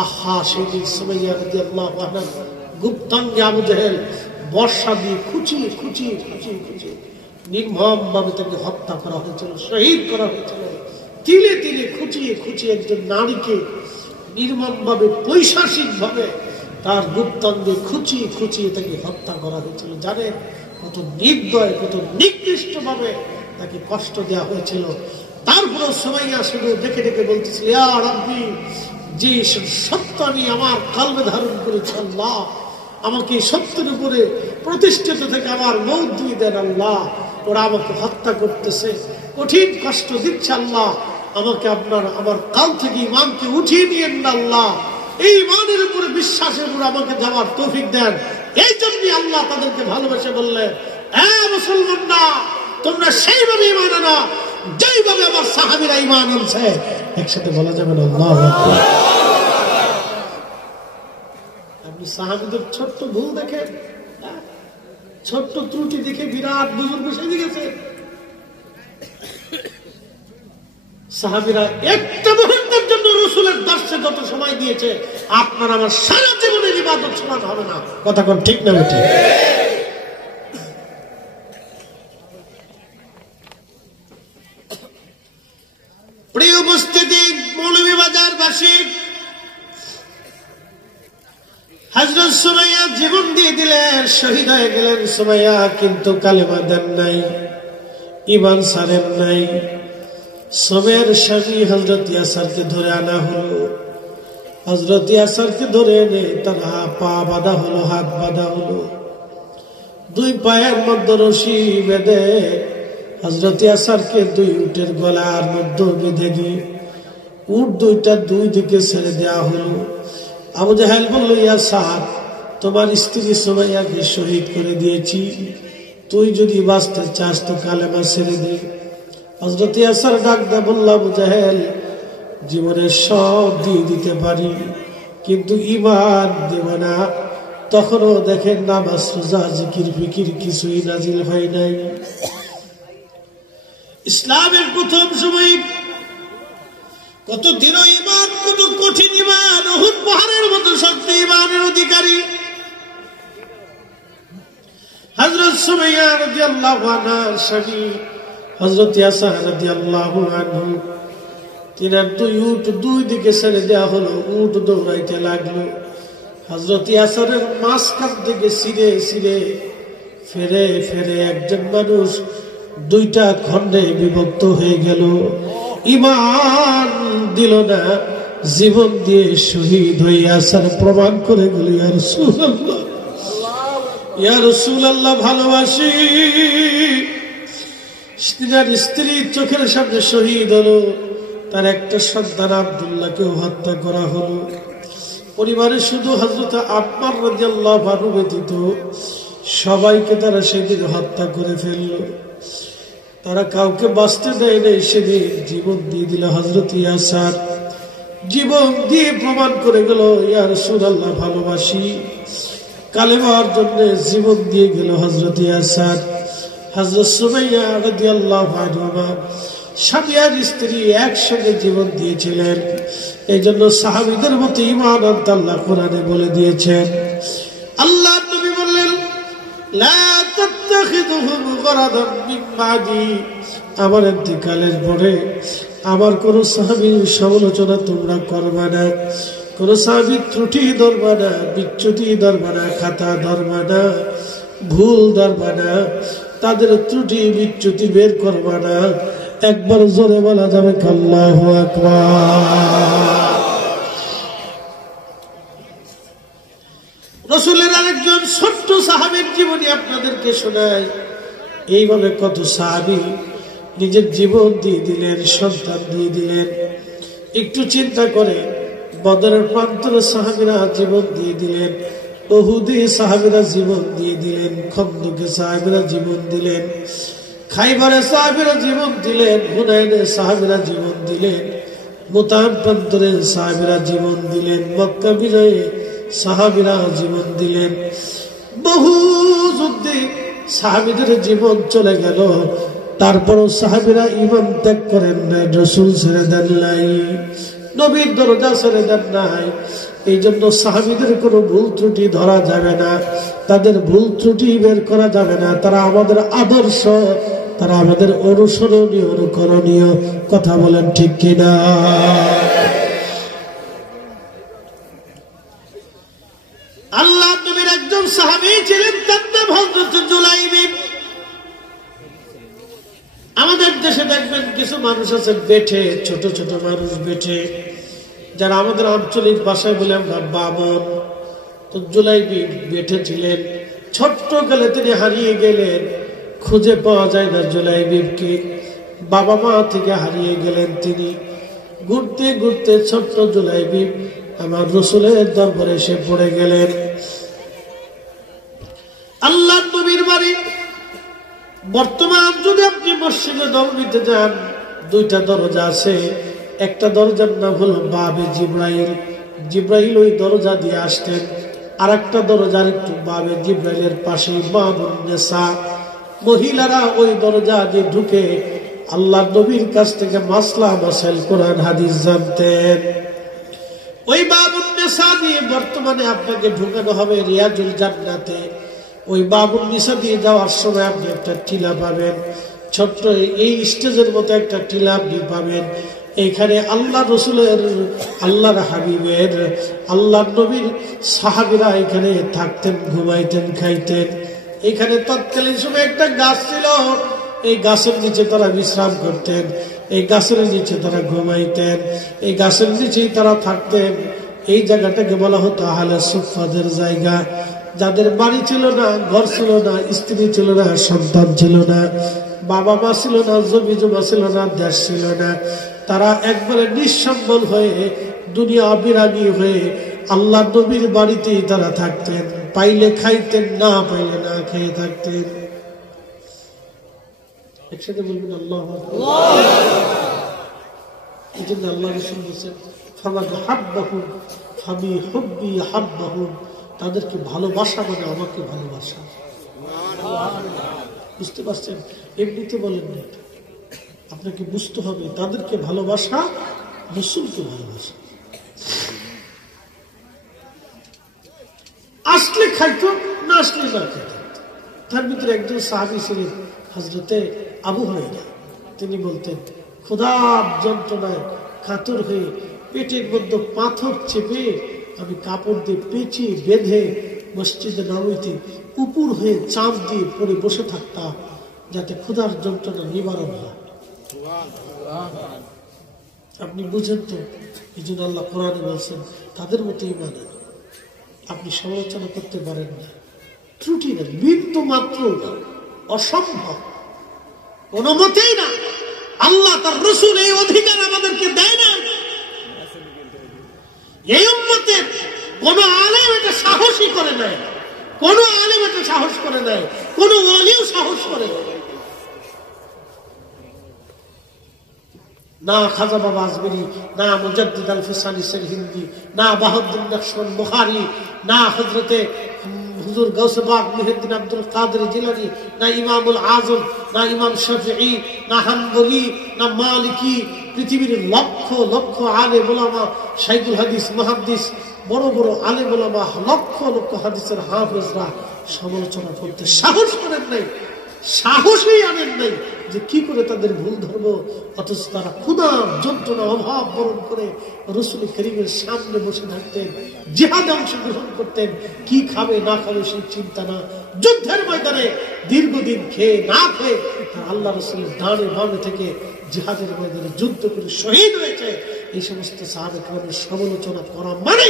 আহা, সেদিন সুমাইয়া রাদিয়াল্লাহু আনহা গুপ্তাঙ্গে আবু জাহেল বর্ষা দিয়ে খুঁচিয়ে খুঁচিয়ে খুঁচিয়ে খুঁচিয়ে নির্মম ভাবে তাকে হত্যা করা হয়েছিল, শহীদ করা হয়েছিল। তিলে তিলে খুঁচিয়ে খুঁচিয়ে একজন নারীকে নির্মম ভাবে, পৈশাচিক ভাবে তার গুপ্তাঙ্গে খুঁচিয়ে খুঁচিয়ে তাকে হত্যা করা হয়েছিল। জানে কত নির্দয়, কত নিকৃষ্ট ভাবে তাকে কষ্ট দেওয়া হয়েছিল। তারপরে সুমাইয়া শুধু ডেকে ডেকে বলতেছিল, ইয়া রাব্বি, যে সত্য আমি আমার কলবে ধারণ করেছি, আল্লাহ আমাকে সত্যের উপরে প্রতিষ্ঠিত থেকে আমার মৌত দিয়ে দেন আল্লাহ। ওরা আমাকে হত্যা করতেছে, কঠিন কষ্ট দিচ্ছে আল্লাহ, আমাকে আমার কাল থেকে ইমানকে উঠিয়ে নিয়েন না আল্লাহ। এই ইমানের উপরে, বিশ্বাসের উপরে আমাকে যাওয়ার তৌফিক দেন। এই জন্যই আল্লাহ তাদেরকে ভালোবেসে বললেন, মুসলমানরা, তোমরা সেইভাবে ইমান আনো যেইভাবে আমার সাহাবীরা ইমান আনছে। একসাথে বলা যাবে না আল্লাহু আকবার? আপনি সাহাবীদের ছোট্ট ভুল দেখেন, ছোট্ট ত্রুটি দেখে বিরাট বুজুর্গ সেজে গেছে। সাহাবীরা একটা মুহূর্তের জন্য রাসূলের দর্শে যত সময় দিয়েছে, আপনার আমার সারা জীবনের ইবাদত সমান হবে না। কথা কোন ঠিক না বেঠে? প্রিয় উপস্থিতি, মৌলভীবাজারবাসী, হযরত সুমাইয়া জীবন দিয়ে দিলেন, শহীদ হয়ে গেলেন। সুমাইয়া কিন্তু কালেমা দেন নাই, ঈমান ছাড়েন নাই। সুমাইয়ার স্বামী হযরত ইয়াসারকে ধরে আনা হলো। হযরত ইয়াসারকে ধরে এনে তার পা বাঁধা হলো, হাত বাঁধা হলো, দুই পায়ের মধ্যে রশি বেঁধে হযরত ইয়াসারকে দুই উটের গলার মধ্যে বেঁধে দিয়ে উট দুইটা দুই দিকে ছেড়ে দেওয়া হলো। আবু জাহেল বলল, ইয়াসার, তোমার স্ত্রী সুমাইয়াকে শহীদ করে দিয়েছি, তুই যদি বাঁচতে চাস তো কালেমা ছেড়ে দে। হযরত ইয়াসার ডাক দিয়ে বলল, আবু জাহেল, জীবনের সব দিয়ে দিতে পারি, কিন্তু ঈমান দেব না। তখনও দেখেন নামাজ, রোজা, জিকির ফিকির কিছুই নাজিল হয় নাই। ইসলামের প্রথম সময় কত দৃঢ় ঈমান, কত কঠিন ঈমান, উহুদ পাহাড়ের মতো শক্ত ঈমানের অধিকারী হযরত সুমাইয়া রাদিয়াল্লাহু আনহার স্বামী হযরত ইয়াসার রাদিয়াল্লাহু আনহু, তিনার দুই উট দুই দিকে ছেড়ে দেওয়া হলো। উট দৌড়াইতে লাগলো। হযরত ইয়াসারের মাঝখান থেকে ছিঁড়ে ছিঁড়ে ফেরে ফেরে একজন মানুষ দুইটা খণ্ডে বিভক্ত হয়ে গেল। ঈমান দিল না, জীবন দিয়ে শহীদ হয়ে ইয়াসার প্রমাণ করে গেল, ইয়া রাসূলুল্লাহ, ইয়া রাসূলুল্লাহ, ভালোবাসি। তিনার স্ত্রী চোখের সামনে শহীদ হলো। তার একটা সন্তান আব্দুল্লাহকেও হত্যা করা হলো। পরিবারে শুধু হযরত আম্মার রাদিয়াল্লাহু আনহু ব্যতীত সবাইকে তারা সেদিন হত্যা করে ফেলল। তারা কাউকে বাঁচতে দেয় নাই। সেদিন জীবন দিয়ে দিল হযরত ইয়াসার, জীবন দিয়ে প্রমাণ করে গেল, ইয়া রাসূলুল্লাহ, ভালোবাসি। কালেমার জন্য জীবন দিয়ে গেল হযরত ইয়াসার। হযরত সুমাইয়া রাদিয়াল্লাহু আনহা স্বামী আর স্ত্রী একসঙ্গে জীবন দিয়েছিলেন। এই জন্য সাহাবীদের মতো ঈমান আনতে আল্লাহ কোরআনে বলে দিয়েছেন। আল্লাহ নবী বললেন, লা তাত্তাখিযুহুম গরাদাম মিন বাদি, আমার ইন্তেকালের পরে আমার কোন সাহাবীর সমালোচনা তোমরা করবে না, কোন সাহাবীর ত্রুটি ধরবে না, বিচ্যুতি ধরবে না, খাতা ধরবে না, ভুল ধরবে না, তাদের ত্রুটি বিচ্যুতি বের করবে না। একবার জোরে বলা যাবে আল্লাহু আকবার। রাসূলের আরেকজন ছোট্ট সাহাবীর জীবনী আপনাদেরকে শোনাই। এইভাবে কত সাহাবী নিজের জীবন দিয়ে দিলেন, সন্তান দিয়ে দিলেন। একটু চিন্তা করে, বদরের প্রান্তরে সাহাবীরা জীবন দিয়ে দিলেন, উহুদে সাহাবীরা জীবন দিয়ে দিলেন, খন্দকে সাহাবীরা জীবন দিলেন, খাইবারে সাহাবীরা জীবন দিলেন, হুনাইনে সাহাবীরা জীবন দিলেন। মুতার প্রান্তরে সাহাবীরা জীবন দিলেন, মক্কা বিজয়ে সাহাবীরা জীবন দিলেন, বহু যুদ্ধে সাহাবীদের জীবন চলে গেল, তারপরও সাহাবীরা ঈমান ত্যাগ করেন নাই, রাসূল ছেড়ে দেন নাই, নবীর দরজা ছেড়ে দেন নাই। এই জন্য সাহাবীদের কোনো ভুল ত্রুটি ধরা যাবে না, তাদের ভুল ত্রুটি বের করা যাবে না। তারা আমাদের আদর্শ, তারা আমাদের অনুসরণীয়, অনুকরণীয়। কথা বলেন ঠিক কিনা? আল্লাহ নবীর একজন সাহাবী ছিলেন, তার নাম হযরত জুলাইবি। আমাদের দেশে দেখবেন কিছু মানুষ আছে বেঠে, ছোট ছোট মানুষ বেঠে, যারা আমাদের আঞ্চলিক ভাষায় বলে আমরা বামন। তো জুলাইবি বেঠে ছিলেন, ছোট্ট কালে তিনি হারিয়ে গেলেন, খুঁজে পাওয়া যায় না জুলাইবিকে, বাবা মা থেকে হারিয়ে গেলেন তিনি। ঘুরতে ঘুরতে ছোট্ট জুলাইবি আমার রাসূলের দরবারে এসে পড়ে গেলেন। আল্লাহ নবীর বাড়ি বর্তমান যদি আপনি মসজিদে নববীতে যান, দুইটা দরজা আছে, একটা দরজার নাম হলো বাবে জিব্রাইল, জিব্রাইল ওই দরজা দিয়ে আসতেন। আর একটা দরজার একটু বাবে জিব্রাইলের পাশে বাবুন নেসা, মহিলারা ওই দরজা দিয়ে ঢুকে আল্লাহ নবীর কাছ থেকে মাসলা মাসাইল কোরআন হাদিস জানতেন। ওই বাবুন নেসা দিয়ে বর্তমানে আপনাকে ঢুকানো হবে রিয়াজুল জান্নাতে। ওই বাবুন নিসা দিয়ে যাওয়ার সময় আপনি একটা টিলা পাবেন, ছোট্ট এই স্টেজের মতো একটা টিলা আপনি পাবেন। এইখানে আল্লাহ রসুলের, আল্লাহর হাবিবের, আল্লাহ নবীর সাহাবীরা এখানে থাকতেন, ঘুমাইতেন, খাইতেন। এখানে তৎকালীন সময় একটা গাছ ছিল, এই গাছের নিচে তারা বিশ্রাম করতেন, এই গাছের নিচে তারা ঘুমাইতেন, এই গাছের নিচেই তারা থাকতেন। এই জায়গাটাকে বলা হতো আহলে সুফফাদের জায়গা। যাদের বাড়ি ছিল না, ঘর ছিল না, স্ত্রী ছিল না, সন্তান ছিল না, বাবা মা ছিল না, জমি জমা ছিল না, দেশ ছিল না, তারা একবারে নিঃসম্বল হয়ে, দুনিয়া বিরাগী হয়ে আল্লাহ নবীর বাড়িতেই তারা থাকতেন। পাইলে খাইতেন, না পাইলে না খেয়ে থাকতেন। একসাথে বলবেন আল্লাহু আকবার। এই জন্য আল্লাহ রাসূল বলেছেন, ফামান হাব্বাহুম ফাবি হুব্বি হাব্বাহুম, তাদেরকে ভালোবাসা মানে আমাকে ভালোবাসা। বুঝতে পারছেন? এমনিতে বলেন না, আপনাকে বুঝতে হবে তাদেরকে ভালোবাসা, রাসূলকে ভালোবাসা। আসলে খাইতো, না আসলে না খাইতো। তার ভিতরে একজন সাহাবী ছিলেন হযরতে আবু হুরায়রা। তিনি বলতেন, ক্ষুধার যন্ত্রণায় কাতর হয়ে পেটের মধ্যে পাথর চেপে আমি কাপড় দিয়ে পেঁচিয়ে বেঁধে মসজিদে নববীতে উপর হয়ে চাঁদ দিয়ে পরে বসে থাকতাম, যাতে ক্ষুধার যন্ত্রণা নিবারণ হয়। আপনি বুঝেন তো? এই জন্য আল্লাহ কোরআনে বলছেন তাদের মতো ঈমান আনো। আপনি সমালোচনা করতে পারেন না, ত্রুটি নেই, বিন্দু মাত্র না, অসম্ভব, কোন মতেই না। আল্লাহ তার রাসূল এই অধিকার আমাদেরকে দেয় না। এই উম্মতের কোন আলেম এটা সাহসই করে নাই, কোন আলেম এটা সাহস করে নাই, কোন ওলিও সাহস করে না। খাজা বাবা আজমেরি, না মুজাদ্দিদ আল ফিসানি হিন্দি, না বাহাউদ্দিন নকশবন্দ বুখারী, না হযরতে হুজুর গাউসে পাক মুহিউদ্দিন আব্দুল কাদের জিলানী, না ইমামুল আজম, না ইমাম শাফিঈ, না হানবলী, না মালিকি। পৃথিবীর লক্ষ লক্ষ আলেম ওলামা, শাইখুল হাদিস, মুহাদ্দিস, বড় বড় আলেম ওলামা, লক্ষ লক্ষ হাদিসের হাফেজরা সমালোচনা করতে সাহস করেন নাই, সাহসই আনেন নাই যে কি করে তাদের ভুল ধর্ম। অথচ তারা ক্ষুধা যন্ত্রণা অভাব বরণ করে রাসূল করিমের সামনে বসে থাকতেন, জিহাদে অংশগ্রহণ করতেন। কি খাবে না খাবে সেই চিন্তা না, যুদ্ধের ময়দানে দীর্ঘদিন খেয়ে না খেয়ে আল্লাহ রাসূলের ডানে বামে থেকে জিহাদের ময়দানে যুদ্ধ করে শহীদ হয়েছে। এই সমস্ত সাহাবা কিরামের সমালোচনা করা মানে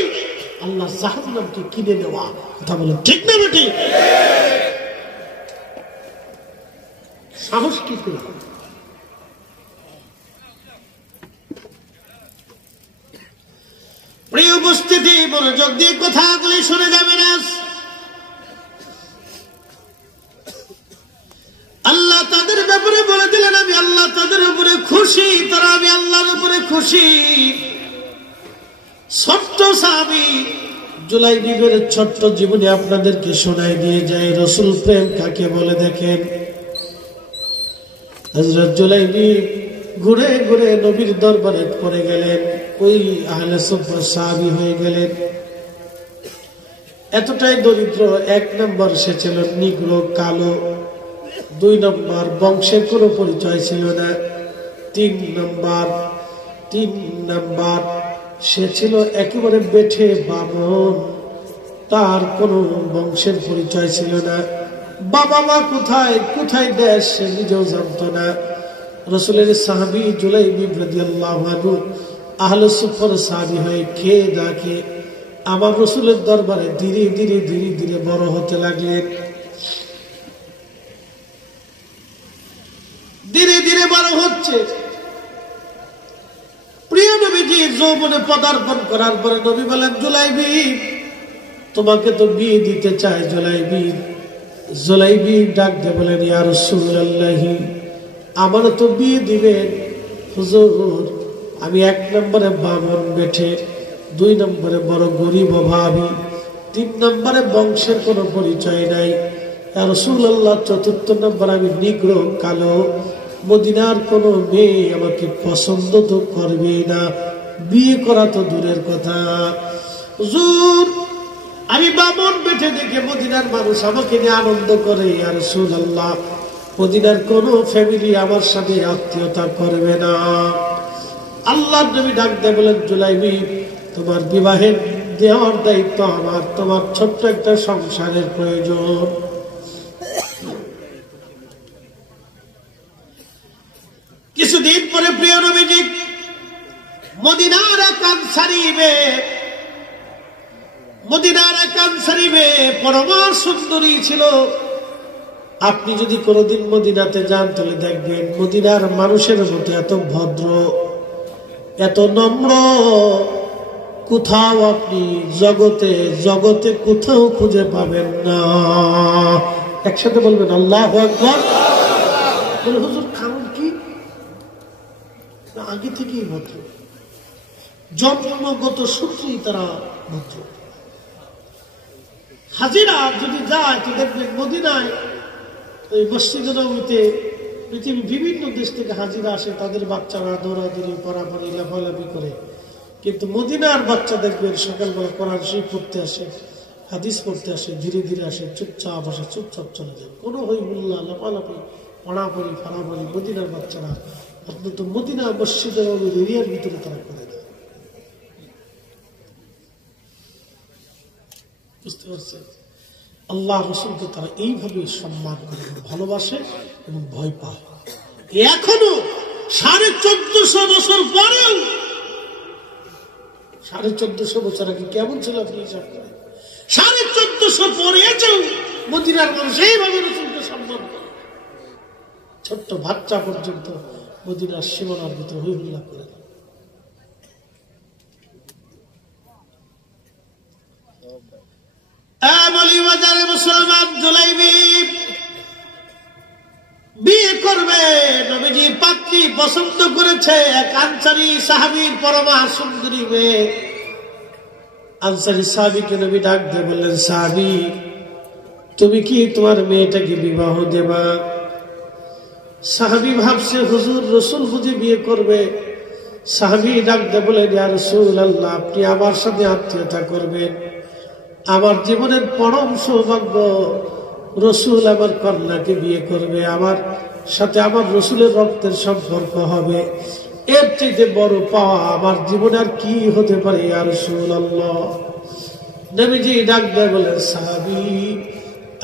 আল্লাহর জাহান্নামকে কিনে নেওয়া। কথা বলেন ঠিক না বেটি? সাহস কি করে? প্রিয় উপস্থিতি, মনোযোগ দিয়ে কথাগুলি শুনে যাবেন। আল্লাহ তাদের ব্যাপারে বলে দিলেন, আমি আল্লাহ আল্লাহ তাদের উপরে খুশি, তারা আমি আল্লাহর উপরে খুশি। ছোট্ট সাহাবী জুলাইবিবের ছোট্ট জীবনে আপনাদেরকে শোনাই দিয়ে যায় রাসূল প্রেম কাকে বলে। দেখেন হযরত জুলাইবিব ঘুরে ঘুরে নবীর দরবারে পড়ে গেলেন, ওই আহলে সুফফা সাহাবী হয়ে গেলেন। এতটাই দরিদ্র, 1 নম্বর সে ছিল নিগ্র, কালো। 2 নম্বর বংশের কোনো পরিচয় ছিল না। 3 নম্বর সে ছিল একেবারে বেঠে বামন, তার কোনো বংশের পরিচয় ছিল না। বাবা মা কোথায় কোথায় দেশ সে নিজেও জানত না। রাসূলের সাহাবী জুলাইবিব রাদিয়াল্লাহু আনহু আহলে সুফফার সাহাবী হয়ে খেয়ে ডাকে আমার রাসূলের দরবারে ধীরে ধীরে ধীরে ধীরে বড় হতে লাগলেন। ধীরে ধীরে বড় হচ্ছে। প্রিয় নবীজি যৌবনে পদার্পণ করার পরে নবী বলেন, জুলাইবিব তোমাকে তো বিয়ে দিতে চায়। জুলাইবিব ডাক দিয়ে বলেন, ইয়া রাসূলুল্লাহ আমার তো বিয়ে দিবেন হুজুর, আমি 1 নম্বরে বামন বেঠে, 2 নম্বরে বড় গরিব অভাবী, 3 নম্বরে বংশের কোনো পরিচয় নাই। ইয়া রাসূলুল্লাহ 4র্থ নম্বর আমি নিগ্র, কালো। মদিনার কোনো মেয়ে আমাকে পছন্দ তো করবে না, বিয়ে করা তো দূরের কথা। হুজুর আমি বামন বেঠে দেখে মদিনার মানুষ আমাকে নিয়ে আনন্দ করে। ইয়া রাসূলুল্লাহ মদিনার কোন ফ্যামিলি আমার সাথে আত্মীয়তা করবে না। আল্লাহর নবী ডাক দিয়ে বলেন, জুলাইবিব তোমার বিবাহের দেওয়ার দায়িত্ব আমার, তোমার ছোট্ট একটা সংসারের প্রয়োজন। কিছুদিন পরে প্রিয় নবীজি মদিনার একান শরীফে পরমা সুন্দরী ছিল। আপনি যদি কোনোদিন মদিনাতে যান তাহলে দেখবেন মদিনার মানুষের মতো এত ভদ্র, এত নম্র কোথাও আপনি জগতে কোথাও খুঁজে পাবেন না। একসাথে বলবেন আল্লাহু আকবার। বলে হুজুর কারণ কি? আগে থেকেই ভদ্র, জন্মগত সূত্রেই তারা ভদ্র। হাজিরা যদি যায় তো দেখবেন মদিনায় ওই মসজিদে নববীতে পৃথিবীর বিভিন্ন দেশ থেকে হাজিরা আসে, তাদের বাচ্চারা দৌড়াদৌড়ি পড়াপড়ি লাফালাফি করে। কিন্তু মদিনার বাচ্চা দেখবেন সকালবেলা কোরআন শরীফ পড়তে আসে, হাদিস পড়তে আসে, ধীরে ধীরে আসে, চুপচাপ আসে, চুপচাপ চলে যায়। কোনো হই হুল্লা লাফালাফি পড়াপড়ি ফাড়াপড়ি মদিনার বাচ্চারা অন্তত মদিনা মসজিদের এরিয়ার ভিতরে তারা করে না। বুঝতে পারছেন? আল্লাহ রসুলকে তারা এইভাবে সম্মান করে, ভালোবাসে এবং ভয় পায়। এখনো 1450 বছর পরেও, 1450 বছর আগে কেমন ছিল আপনি হিসাব করেন? 1450 পরে এসেও মদিনার মানুষ এইভাবে রসুলকে সম্মান করে। ছোট্ট বাচ্চা পর্যন্ত মদিনার সীমানার ভিতরে হই হুল্লা করে। মুসলমান জুলাইবিব বিয়ে করবে, নবীজি পাত্রী পছন্দ করেছে এক আনসারী সাহাবীর পরমা সুন্দরী মেয়ে। আনসারী সাহাবীকে নবী ডাক দিয়ে বললেন, সাহাবী তুমি কি তোমার মেয়েটাকে বিবাহ দেবা? সাহাবী ভাবছে হুজুর রসুল বুঝি বিয়ে করবে। সাহাবী ডাক দিয়ে বলেন, ইয়া রাসূলুল্লাহ আপনি আমার সাথে আত্মীয়তা করবেন, আমার জীবনের পরম সৌভাগ্য, রসুল আমার কন্যাকে বিয়ে করবে, আমার সাথে আমার রসুলের রক্তের সম্পর্ক হবে। এর চেয়ে বড় পাওয়া আমার জীবনে আর কি হতে পারে ইয়া রাসূলুল্লাহ। নবীজি ডাক দিয়ে বলেন, সাহাবী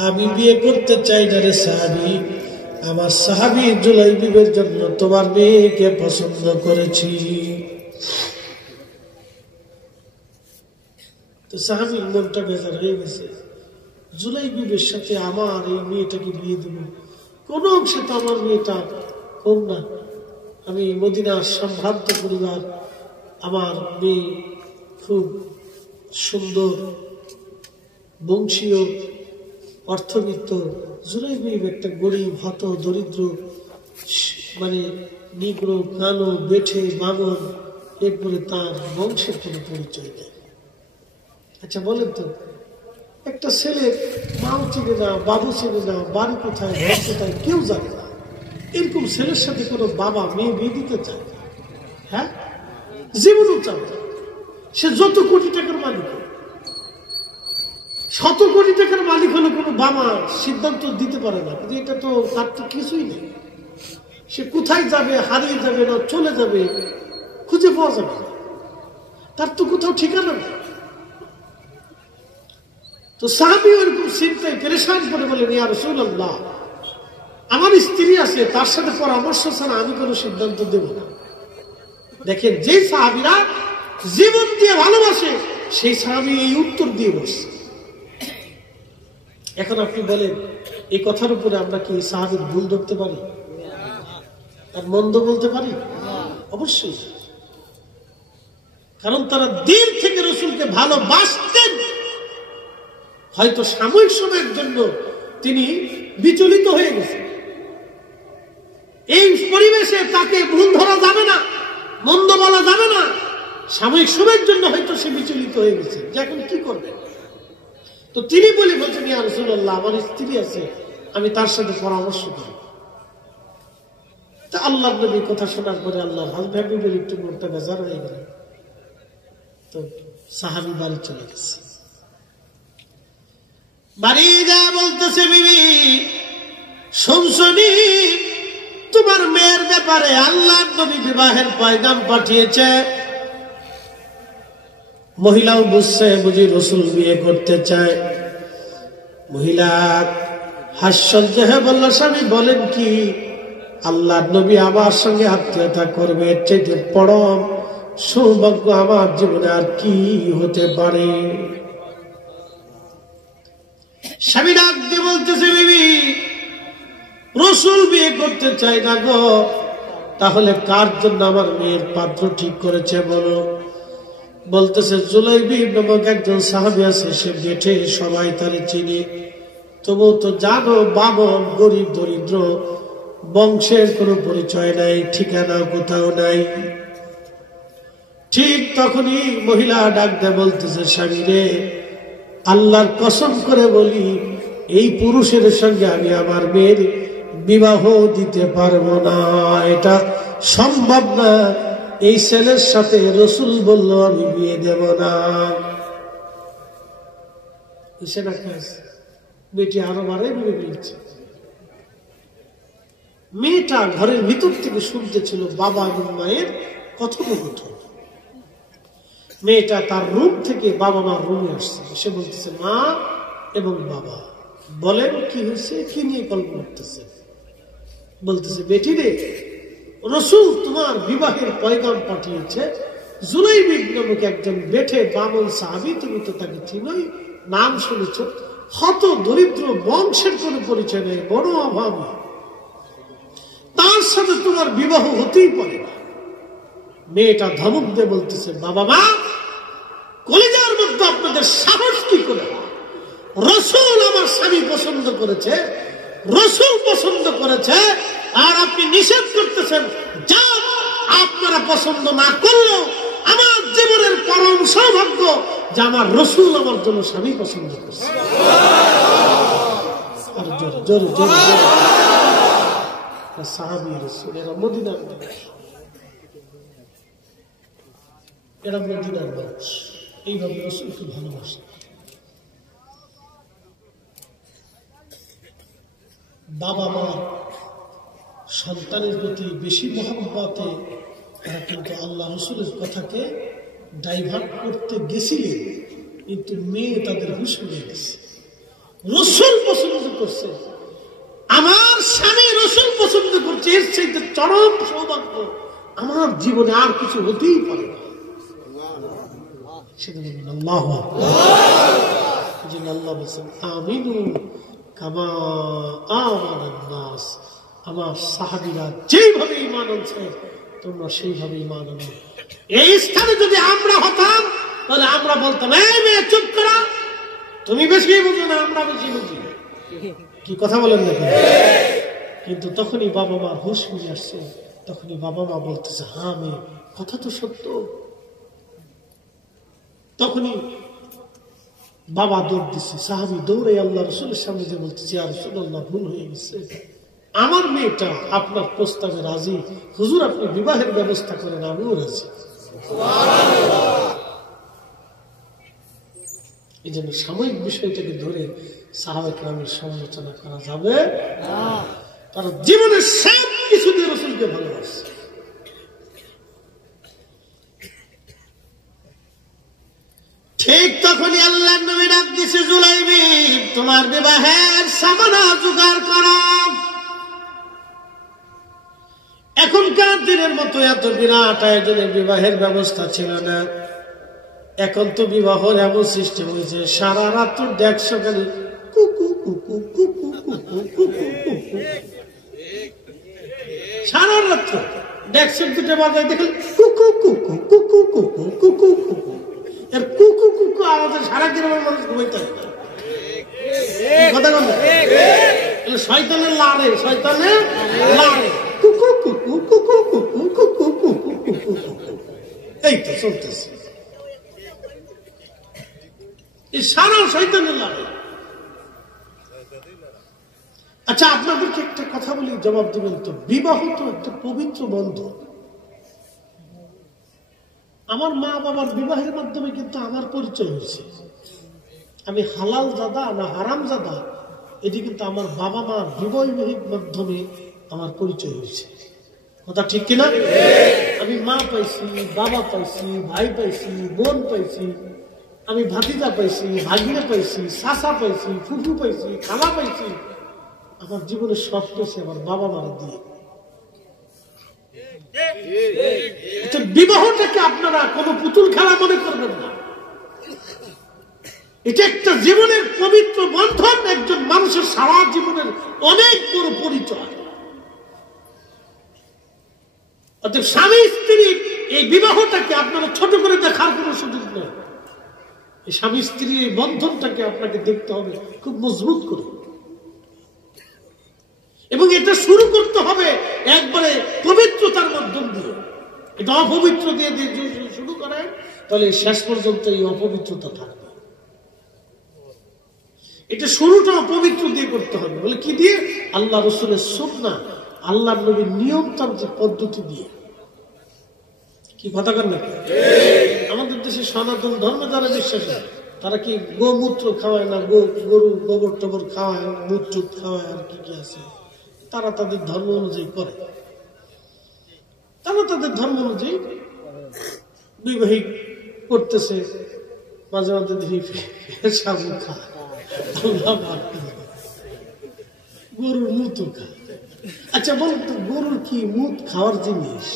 আমি বিয়ে করতে চাই না রে সাহাবী, আমার সাহাবী জুলাইবিবের জন্য তোমার মেয়েকে পছন্দ করেছি। তো সাহাবীর মনটা বেজার হয়ে গেছে, জুলাইবিবের সাথে আমার এই মেয়েটাকে বিয়ে দেব, কোন অংশে তো আমার মেয়েটা কম না। আমি মদিনার সম্ভ্রান্ত পরিবার, আমার মেয়ে খুব সুন্দর বংশীয় অর্থবিত্ত, জুলাইবিব একটা গরিব হত দরিদ্র মানে নিগ্রো, কালো, বেঠে, বামন, এরপরে তার বংশের কোনো পরিচয় নেই। আচ্ছা বলেন তো, একটা ছেলে মাও চিনে না, বাবু চিনে না, বাড়ি কোথায়, ঘর কোথায় কেউ জানে না, এরকম ছেলের সাথে কোনো বাবা মেয়ে বিয়ে দিতে চায়? হ্যাঁ, জীবনও চায় না। সে যত কোটি টাকার মালিক, শত কোটি টাকার মালিক হলে কোনো বাবা সিদ্ধান্ত দিতে পারে না, কিন্তু এটা তো তার তো কিছুই নেই। সে কোথায় যাবে, হারিয়ে যাবে না চলে যাবে, খুঁজে পাওয়া যাবে না, তার তো কোথাও ঠিকানা নেই। তো সাহাবী ওরকম চিন্তায় পেরেশান করে বলেন, ইয়া রাসূলুল্লাহ, আমার স্ত্রী আছে, তার সাথে পরামর্শ ছাড়া আমি কোনো সিদ্ধান্ত দেব না। দেখেন, যে সাহাবীরা জীবন দিয়ে ভালোবাসে সেই সাহাবী এই উত্তর দিয়ে বসছে। এখন আপনি বলেন, এই কথার উপরে আমরা কি সাহাবীর ভুল ধরতে পারি, আর মন্দ বলতে পারি? অবশ্যই, কারণ তারা দিল থেকে রাসূলকে ভালোবাসতেন। হয়তো সাময়িক সময়ের জন্য তিনি বিচলিত হয়ে গেছেন, এই পরিবেশে তাকে ভুল ধরা যাবে না, মন্দ বলা যাবে না। সাময়িক সময়ের জন্য হয়তো সে বিচলিত হয়ে গেছে, যে এখন কি করবেন। তো তিনি বলে বলছেন, ইয়া রাসূলুল্লাহ, আমার স্ত্রী আছে, আমি তার সাথে পরামর্শ করি। তা আল্লাহর নবীর কথা শোনার পরে আল্লাহর হাবিবের একটু মনটা বেজার হয়ে গেল। তো সাহাবী বাড়ি চলে গেছে। বাড়ি যা বলতেছে, বিবি শুনছনি, তোমার মেয়ের ব্যাপারে আল্লাহর নবী বিবাহের পয়গাম পাঠিয়েছে। মহিলাও বুঝছে, বুঝি রাসূল বিয়ে করতে চায়। মহিলা হাস্যজ্জ্ব হয়ে বলল, স্বামী বলেন কি, আল্লাহর নবী আমার সঙ্গে আত্মীয়তা করবে, এর চাইতে পরম সৌভাগ্য আমার জীবনে আর কি হতে পারে। স্বামী ডাক দিয়ে বলতেছে, বিবি রাসূল বিয়ে করতে চাই না গো, তাহলে কার জন্য আমার মেয়ের পাত্র ঠিক করেছে বলো। বলতেছে, জুলাইবি নামক একজন সাহাবী আছে, সে বেঠে, সবাই তারে চিনি, তবু তো জানো বামন, গরিব দরিদ্র, বংশের কোনো পরিচয় নাই, ঠিকানা কোথাও নাই। ঠিক তখনই মহিলা ডাক দেয়, বলতেছে, স্বামী রে, আল্লাহর কসম করে বলি, এই পুরুষের সঙ্গে আমি আমার মেয়ের বিবাহ দিতে পারবো না, এটা সম্ভব না। এই ছেলের সাথে রাসূল বলল আমি বিয়ে দেব না। মেয়েটি আরো বারে বিয়ে দিয়েছে। মেয়েটা ঘরের ভিতর থেকে শুনতেছিল বাবা এবং মায়ের কথোপকথন। মেয়েটা তার রুম থেকে বাবা মার রুমে আসছে, সে বলতেছে, মা এবং বাবা বলেন কি হয়েছে, কি নিয়ে গল্প করতেছে। বলতেছে, বেটি রে, রাসূল তোমার বিবাহের পয়গাম পাঠিয়েছে। জুলাইবি নামক একজন বেঠে বামন সাহাবী, তুমি তো তাকে চিনোই, নাম শুনেছ, হত দরিদ্র, বংশের কোনো পরিচয় নেই, বড় অভাবী, তার সাথে তোমার বিবাহ হতেই পারে না। মেয়েটা ধমক দিয়ে বলতেছে, বাবা মা, কলিজার মধ্যে আপনাদের সাহস কি করে? রাসূল আমার স্বামী পছন্দ করেছে, রাসূল পছন্দ করেছে, আর আপনি নিষেধ করতেছেন। যা আপনারা পছন্দ না করলেও আমার জীবনের পরম সৌভাগ্য যে আমার রাসূল আমার জন্য স্বামী পছন্দ করছে। আর জোরে জোরে জোরে সাহাবী রাসূল, এরা মদিনার মানুষ, এরা মদিনার মানুষ, এইভাবে রাসূলকে ভালোবাসে। বাবা মা সন্তানের প্রতি বেশি মহব্বতে তারা কিন্তু আল্লাহ রাসূলের কথাকে ডাইভার্ট করতে গেছিলেন, কিন্তু মেয়ে তাদের হুঁশ হয়ে গেছে। রাসূল পছন্দ করছে, আমার স্বামী রাসূল পছন্দ করছে, এর চাইতে চরম সৌভাগ্য আমার জীবনে আর কিছু হতেই পারে না। সেটা বলবেন আল্লাহু আকবার। আল্লাহ বলছেন, আমিনু কামা আমানান নাস, আমার সাহাবীরা যেভাবে ঈমান আনছে তোমরা সেইভাবে ঈমান আনো। এই স্থানে যদি আমরা হতাম তাহলে আমরা বলতাম, এই মেয়ে চুপ করা, তুমি বেশি বুঝো না, আমরা বেশি বুঝি। কি কথা বলেন না? কিন্তু তখনই বাবা মার হুঁশ ফিরে আসছে, তখনই বাবা মা বলতেছে হ্যাঁ মেয়ে, কথা তো সত্য। তখনই বাবা দৌড় দিচ্ছে, সাহাবী দৌড়ে আল্লাহ রসুলের সামনে যে বলতেছে ইয়া রাসূলুল্লাহ, ভুল হয়ে গেছে, আমার মেয়েটা আপনার প্রস্তাবে রাজি, হুজুর আপনি বিবাহের ব্যবস্থা করেন, আমিও রাজি। এই জন্য সাময়িক বিষয়টাকে ধরে সাহাবা কেরামের সমালোচনা করা যাবে না। তারা জীবনের সব কিছু দিয়ে রাসূলকে ভালোবাসে। ঠিক তখনই আল্লাহর নবী ডাক দিয়েছে, জুলাইবি তোমার বিবাহের সামানা জোগাড় করো। এখনকার দিনের মতো এত বিরাট আয়োজনের বিবাহের ব্যবস্থা ছিল না। এখন তো বিবাহের এমন সিস্টেম হয়েছে, সারা রাত ডেক সকালে কুকু কুকু কুকু কুকু কুকু কুকু, সারা রাত ডেক দুটো বাজায় দেখেন কুকু কুকু কুকু কুকু কুকু কুকু, এর কুকু কুকু আওয়াজে সারা গ্রামের মানুষ ঘুমাইতে হবে। কথা বল, শয়তানের লাড়ে, শয়তানের লাড়ে কুকু কুকু কুকু কুকু কুকু কুকু কুকু, এই তো চলতেছে এই সারা শয়তানের লাড়ে। আচ্ছা আপনাদেরকে একটা কথা বলি, জবাব দেবেন তো। বিবাহ তো একটা পবিত্র বন্ধন। আমার মা বাবার বিবাহের মাধ্যমে কিন্তু আমার পরিচয় হয়েছে। আমি হালাল জাদা না হারাম জাদা, এটি কিন্তু আমার বাবা মা বিবাহের মাধ্যমে আমার পরিচয় হয়েছে। কথা ঠিক কিনা? আমি মা পাইছি, বাবা পাইছি, ভাই পাইছি, বোন পাইছি, আমি ভাতিজা পাইছি, ভাগিনা পাইছি, চাচা পাইছি, ফুফু পাইছি, খালা পাইছি। আমার জীবনে সব পাইছি আমার বাবা মারা দিয়ে। বিবাহটাকে আপনারা কোনো পুতুল খেলা মনে করবেন না। এটা একটা জীবনের পবিত্র বন্ধন, একজন মানুষের সারা জীবনের অনেক বড় পরিচয়। অর্থাৎ স্বামী স্ত্রী এই বিবাহটাকে আপনারা ছোট করে দেখার কোনো সুযোগ নেই। এই স্বামী স্ত্রীর এই বন্ধনটাকে আপনাকে দেখতে হবে খুব মজবুত করে, এবং এটা শুরু করতে হবে একবারে পবিত্রতার মাধ্যম দিয়ে। এটা অপবিত্র দিয়ে শুরু করেন তাহলে শেষ পর্যন্ত এই অপবিত্রতা থাকবে। এটা শুরুটা অপবিত্র দিয়ে করতে হবে। বলে কি দিয়ে? আল্লাহ রসুলের সুন্নাহ, আল্লাহ নবীর নিয়মতান্ত্রিক পদ্ধতি দিয়ে। কি কথা কর না? আমাদের দেশে সনাতন ধর্মে যারা বিশ্বাসী, তারা কি গোমূত্র খাওয়ায় না, গরু গোবর টবর খাওয়ায়, মূত্র খাওয়ায়, আর কি কি আছে, তারা তাদের ধর্ম অনুযায়ী করে। তারা তাদের ধর্ম অনুযায়ী বিবাহিক করতেছে। মাঝে মাঝে দেখি সাবু খায়, গরুর মুত খায়। আচ্ছা বলুন তো, গরুর কি মুত খাওয়ার জিনিস?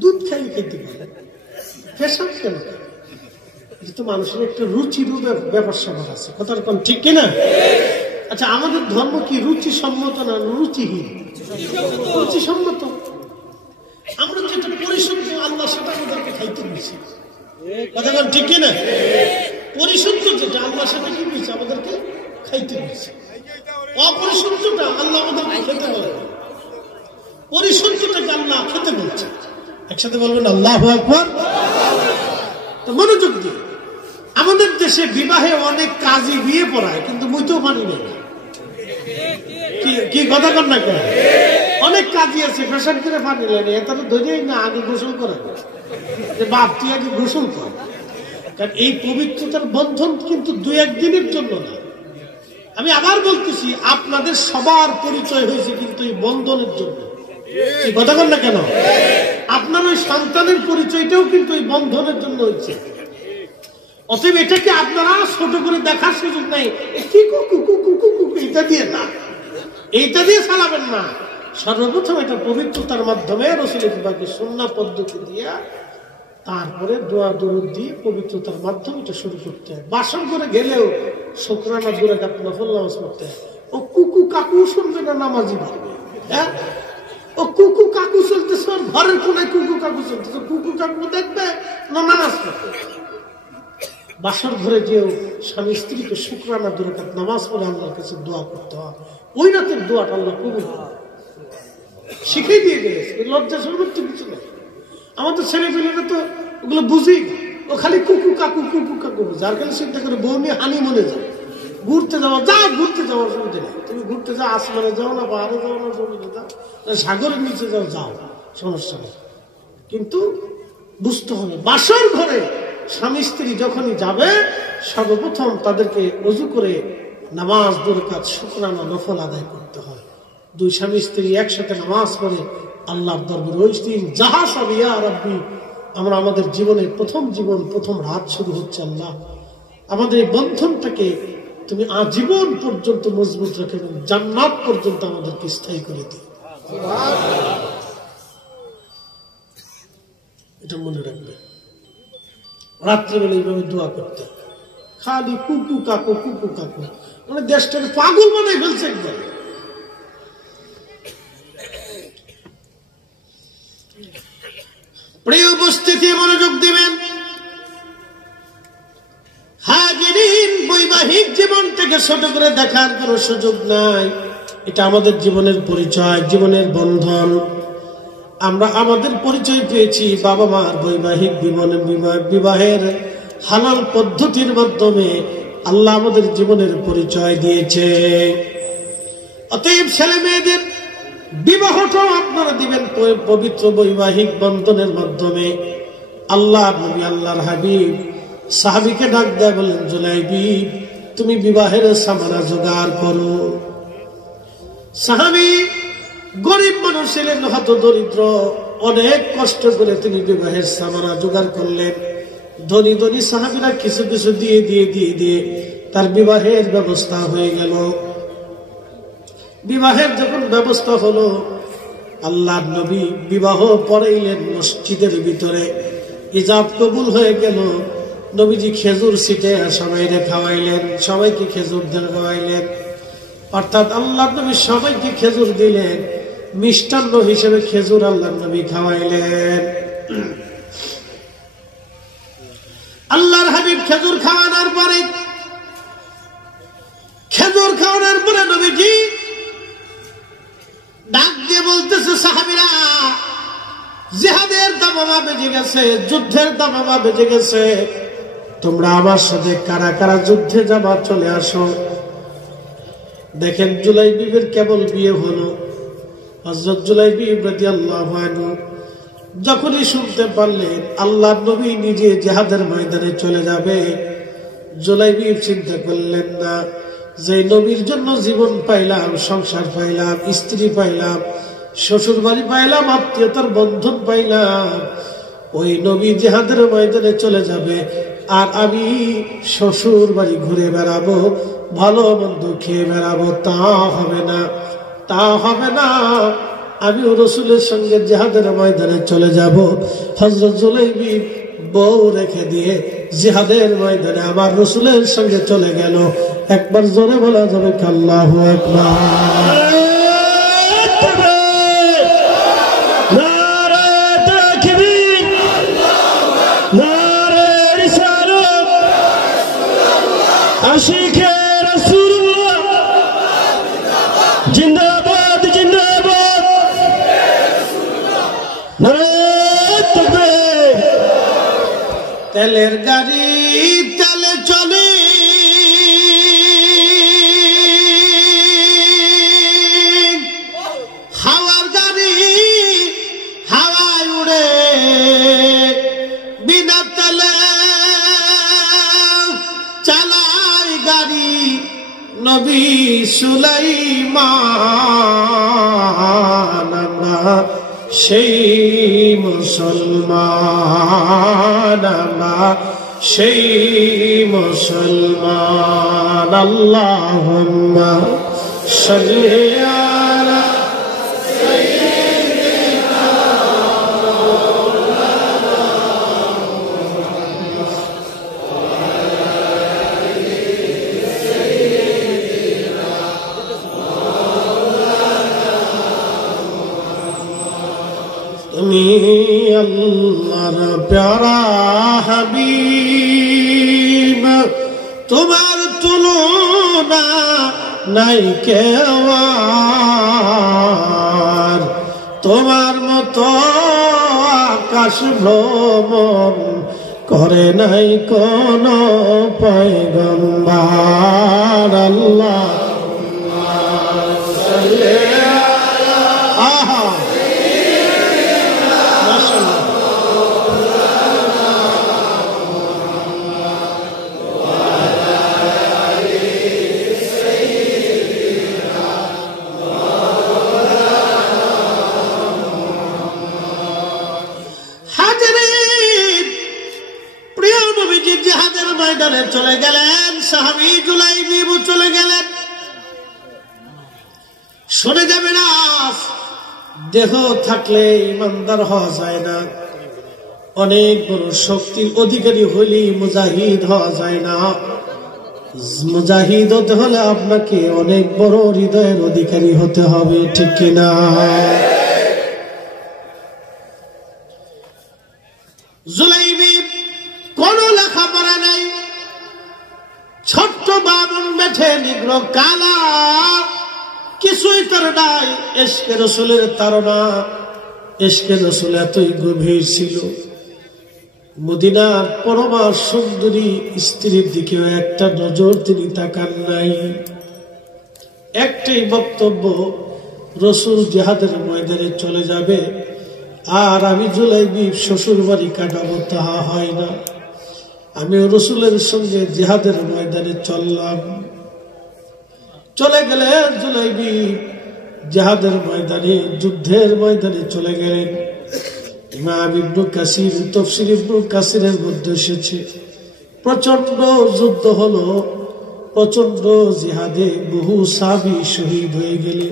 দুধ খাই খেতে পারে, পেশাব কেন? কিন্তু মানুষের একটা রুচিরও ব্যাপার স্যাপার আছে। কথার কোন ঠিক কিনা? আচ্ছা আমাদের ধর্ম কি রুচি সম্মত না রুচিহীন? রুচি সম্মত। আমরা যেটা পরিশুদ্ধ আল্লাহ সেটা আমাদেরকে খাইতে দিয়েছি। কথা কোন ঠিক কিনা? পরিশুদ্ধ যেটা আল্লাহ সেটা কি দিয়েছে? আমাদেরকে খাইতে দিয়েছে। অপরিশুদ্ধটা আল্লাহ আমাদেরকে খেতে বলে, পরিশুদ্ধটাকে আল্লাহ খেতে বলছে। একসাথে বলবেন আল্লাহু আকবার। তো মনোযোগ দিয়ে, আমাদের দেশে বিবাহে অনেক কাজী বিয়ে পড়ায়, কিন্তু মুইতেও মানি না। কি কথা কর না কেন? অনেক কাজী আছে ফ্যাশন করে পানি লাগে, এটা তো ধরেই না আগে গোসল করে যে বাপ তুই আগে গোসল কর। কারণ এই পবিত্রতার বন্ধন কিন্তু 2-1 দিনের জন্য না। আমি আবার বলতেছি, আপনাদের সবার পরিচয় হয়েছে কিন্তু এই বন্ধনের জন্য। কি কথা কর না কেন? আপনার ওই সন্তানের পরিচয়টাও কিন্তু এই বন্ধনের জন্য হয়েছে। অতএব এটাকে আপনারা ছোট করে দেখার সুযোগ নাই। কি কুকু কুকু কুকু এটা দিয়ে না, এইটা দিয়ে চালাবেন না। সর্বপ্রথম এটা পবিত্রতার মাধ্যমে রাসূলের বিবাহকে সুন্নাহ পদ্ধতি দিয়া, তারপরে দোয়া দরুদ দিয়ে পবিত্রতার মাধ্যমে এটা শুরু করতে হয়। বাসন করে গেলেও শুকরানা 2 রাকাত নফল নামাজ পড়তে হয়। ও কুকু কাকু শুনবে না, নামাজি বলবে। হ্যাঁ, ও কুকু কাকু চলতেছে, ঘরের কোনায় কুকু কাকু চলতেছে, কুকু কাকু দেখবে না নামাজ পড়বে। বাসর ঘরে যেও স্বামী স্ত্রীকে শুকরানা 2 রাকাত নামাজ পড়ে আল্লাহর কাছে দোয়া করতে হয়। ওই রাতের দোয়াটা আল্লাহ কবুল করে শিখিয়ে দিয়ে গেছে। লজ্জা শরমের তো কিছু নেই। আমাদের ছেলেপেলেরা তো ওগুলো বুঝি, ও খালি কুকু কাকু কুকু কাকু, যার খালি চিন্তা করে বউ নিয়ে হানি মনে যায়। ঘুরতে যাওয়া যা, ঘুরতে যাওয়ার সুবিধা নেই। তুমি ঘুরতে যাও, আসমানে যাও না, পাহাড়ে যাও না, জমিনে যাও, সাগরের নিচে যাও, যাও, সমস্যা নেই। কিন্তু বুঝতে হবে বাসর ঘরে স্বামী স্ত্রী যখনই যাবে সর্বপ্রথম তাদেরকে ওযু করে নামাজ 2 রাকাত শুকরানা নফল আদায় করতে হয়। 2 স্বামী স্ত্রী একসাথে নামাজ পড়ে আল্লাহর দরবারে ওই দিন যাহা সব ইয়া রাব্বি, আমরা আমাদের জীবনে প্রথম রাত শুরু হচ্ছে। আল্লাহ আমাদের এই বন্ধনটাকে তুমি আজীবন পর্যন্ত মজবুত রাখে এবং জান্নাত পর্যন্ত আমাদেরকে স্থায়ী করে দিও। এটা মনে রাখবে। রাত্রেবেলা এইভাবে দোয়া করতে, খালি কুকু কাকু কুকু কাকু, মানে দেশটাকে পাগল বানাই ফেলছে একদম। প্রিয় উপস্থিতি, মনোযোগ দিবেন। হাজিরিন, বৈবাহিক জীবনটাকে ছোট করে দেখার কোন সুযোগ নাই। এটা আমাদের জীবনের পরিচয়, জীবনের বন্ধন। আমরা আমাদের পরিচয় পেয়েছি বাবা মার বৈবাহিক বিবাহের হালাল পদ্ধতির মাধ্যমে। আল্লাহ আমাদের জীবনের পরিচয় দিয়েছে। অতএব ছেলে মেয়েদের বিবাহটাও আপনারা দিবেন পবিত্র বৈবাহিক বন্ধনের মাধ্যমে। আল্লাহ নবী, আল্লাহর হাবিব সাহাবীকে ডাক দেয়া বললেন, জুলাইবি তুমি বিবাহের সামানা জোগাড় করো। সাহাবী গরিব মানুষ ছিলেন, হত দরিদ্র, অনেক কষ্ট করে তিনি বিবাহের সামানা জোগাড় করলেন। ধনী ধনী সাহাবীরা কিছু কিছু দিয়ে দিয়ে দিয়ে দিয়ে তার বিবাহের ব্যবস্থা হয়ে গেল। বিবাহের যখন ব্যবস্থা হলো, আল্লাহর নবী বিবাহ পড়াইলেন মসজিদের ভিতরে। ইজাব কবুল হয়ে গেল। নবীজি খেজুর ছিটে সবাইকে খাওয়াইলেন, সবাইকে খেজুর দিয়ে খাওয়াইলেন। অর্থাৎ আল্লাহ নবী সবাইকে খেজুর দিলেন, মিষ্টান্ন হিসেবে খেজুর আল্লাহ নবী খাওয়াইলেন। আল্লাহর হাবিব খেজুর খাওয়ানোর পরে নবীজি ডাক দিয়ে বলতেছে, সাহাবীরা জিহাদের দামামা বেজে গেছে, যুদ্ধের দামামা বেজে গেছে, তোমরা আমার সাথে কারা কারা যুদ্ধে যাবা চলে আসো। দেখেন জুলাইবিবের কেবল বিয়ে হলো। হযরত জুলাইবিব রাদিয়াল্লাহু আনহু যখনই শুনতে পারলেন আল্লাহর নবী নিজে জিহাদের ময়দানে চলে যাবে, জুলাইবিব চিন্তা করলেন না যে নবীর জন্য জীবন পাইলাম, সংসার পাইলাম, স্ত্রী পাইলাম, শ্বশুর বাড়ি পাইলাম, আত্মীয়তার বন্ধন পাইলাম, ওই নবী জিহাদের ময়দানে চলে যাবে আর আমি শ্বশুর বাড়ি ঘুরে বেড়াবো, ভালো মন্দ খেয়ে বেড়াবো, তা হবে না, তা হবে না। আমি রাসূলের সঙ্গে জিহাদের ময়দানে চলে যাব। হযরত জুলাইবিব বউ রেখে দিয়ে জিহাদের ময়দানে আমার রাসূলের সঙ্গে চলে গেল। একবার জোরে বলা যাবে আল্লাহু আকবার। আশিকে রাসূলুল্লাহ জিন্দাবাদ জিন্দাবাদ, নারায়ে তাকবীর। তেলের গাড়ি তেলে চলে, হাওয়ার গাড়ি হাওয়ায় উড়ে, বিনা তেলে চালায় গাড়ি নবী সুলাইমান। আমরা সেই মুসলমান, আমরা সেই মুসলমান। আল্লাহুম্মা সাল্লি আলা সাইয়্যিদিনা তুমি আল্লাহর প্যারা হাবিব, তোমার তুলনা নাই কেউ আর, তোমার মতো আকাশ ভ্রমণ করে নাই কোন পয়গম্বর। আল্লাহ আহা চলে গেলেন, সাহাবী জুলাইবিব চলে গেলেন। শুনে যাবে না, দেহ থাকলে ইমানদার হওয়া যায় না, অনেক বড় শক্তির অধিকারী হইলে মুজাহিদ হওয়া যায় না। মুজাহিদ হতে হলে আপনাকে অনেক বড় হৃদয়ের অধিকারী হতে হবে, ঠিক কিনা? জুলাইবিব কোন লেখাপড়া নাই, ছোট্ট বামন বেঠে নিগ্র কালা, কিছুই তার নাই। ইশকে রাসূলের তাড়না, ইশকে রাসূল এতই গভীর ছিল, মদিনার পরমা সুন্দরী স্ত্রীর দিকেও একটা নজর তিনি তাকান নাই। একটাই বক্তব্য, রাসূল জিহাদের ময়দানে চলে যাবে আর আমি জুলাইবিব শ্বশুর বাড়ি কাটাবো, তাহা হয় না। আমি রাসূলের সঙ্গে জিহাদের ময়দানে চললাম। চলে গেলেন জুলাইবিব জিহাদের ময়দানে, যুদ্ধের ময়দানে চলে গেলেন। ইমাম ইবনে কাসির তাফসীর ইবনে কাসিরের মধ্যে এসেছে, প্রচন্ড যুদ্ধ হলো, প্রচন্ড জিহাদে বহু সাহাবী শহীদ হয়ে গেলে।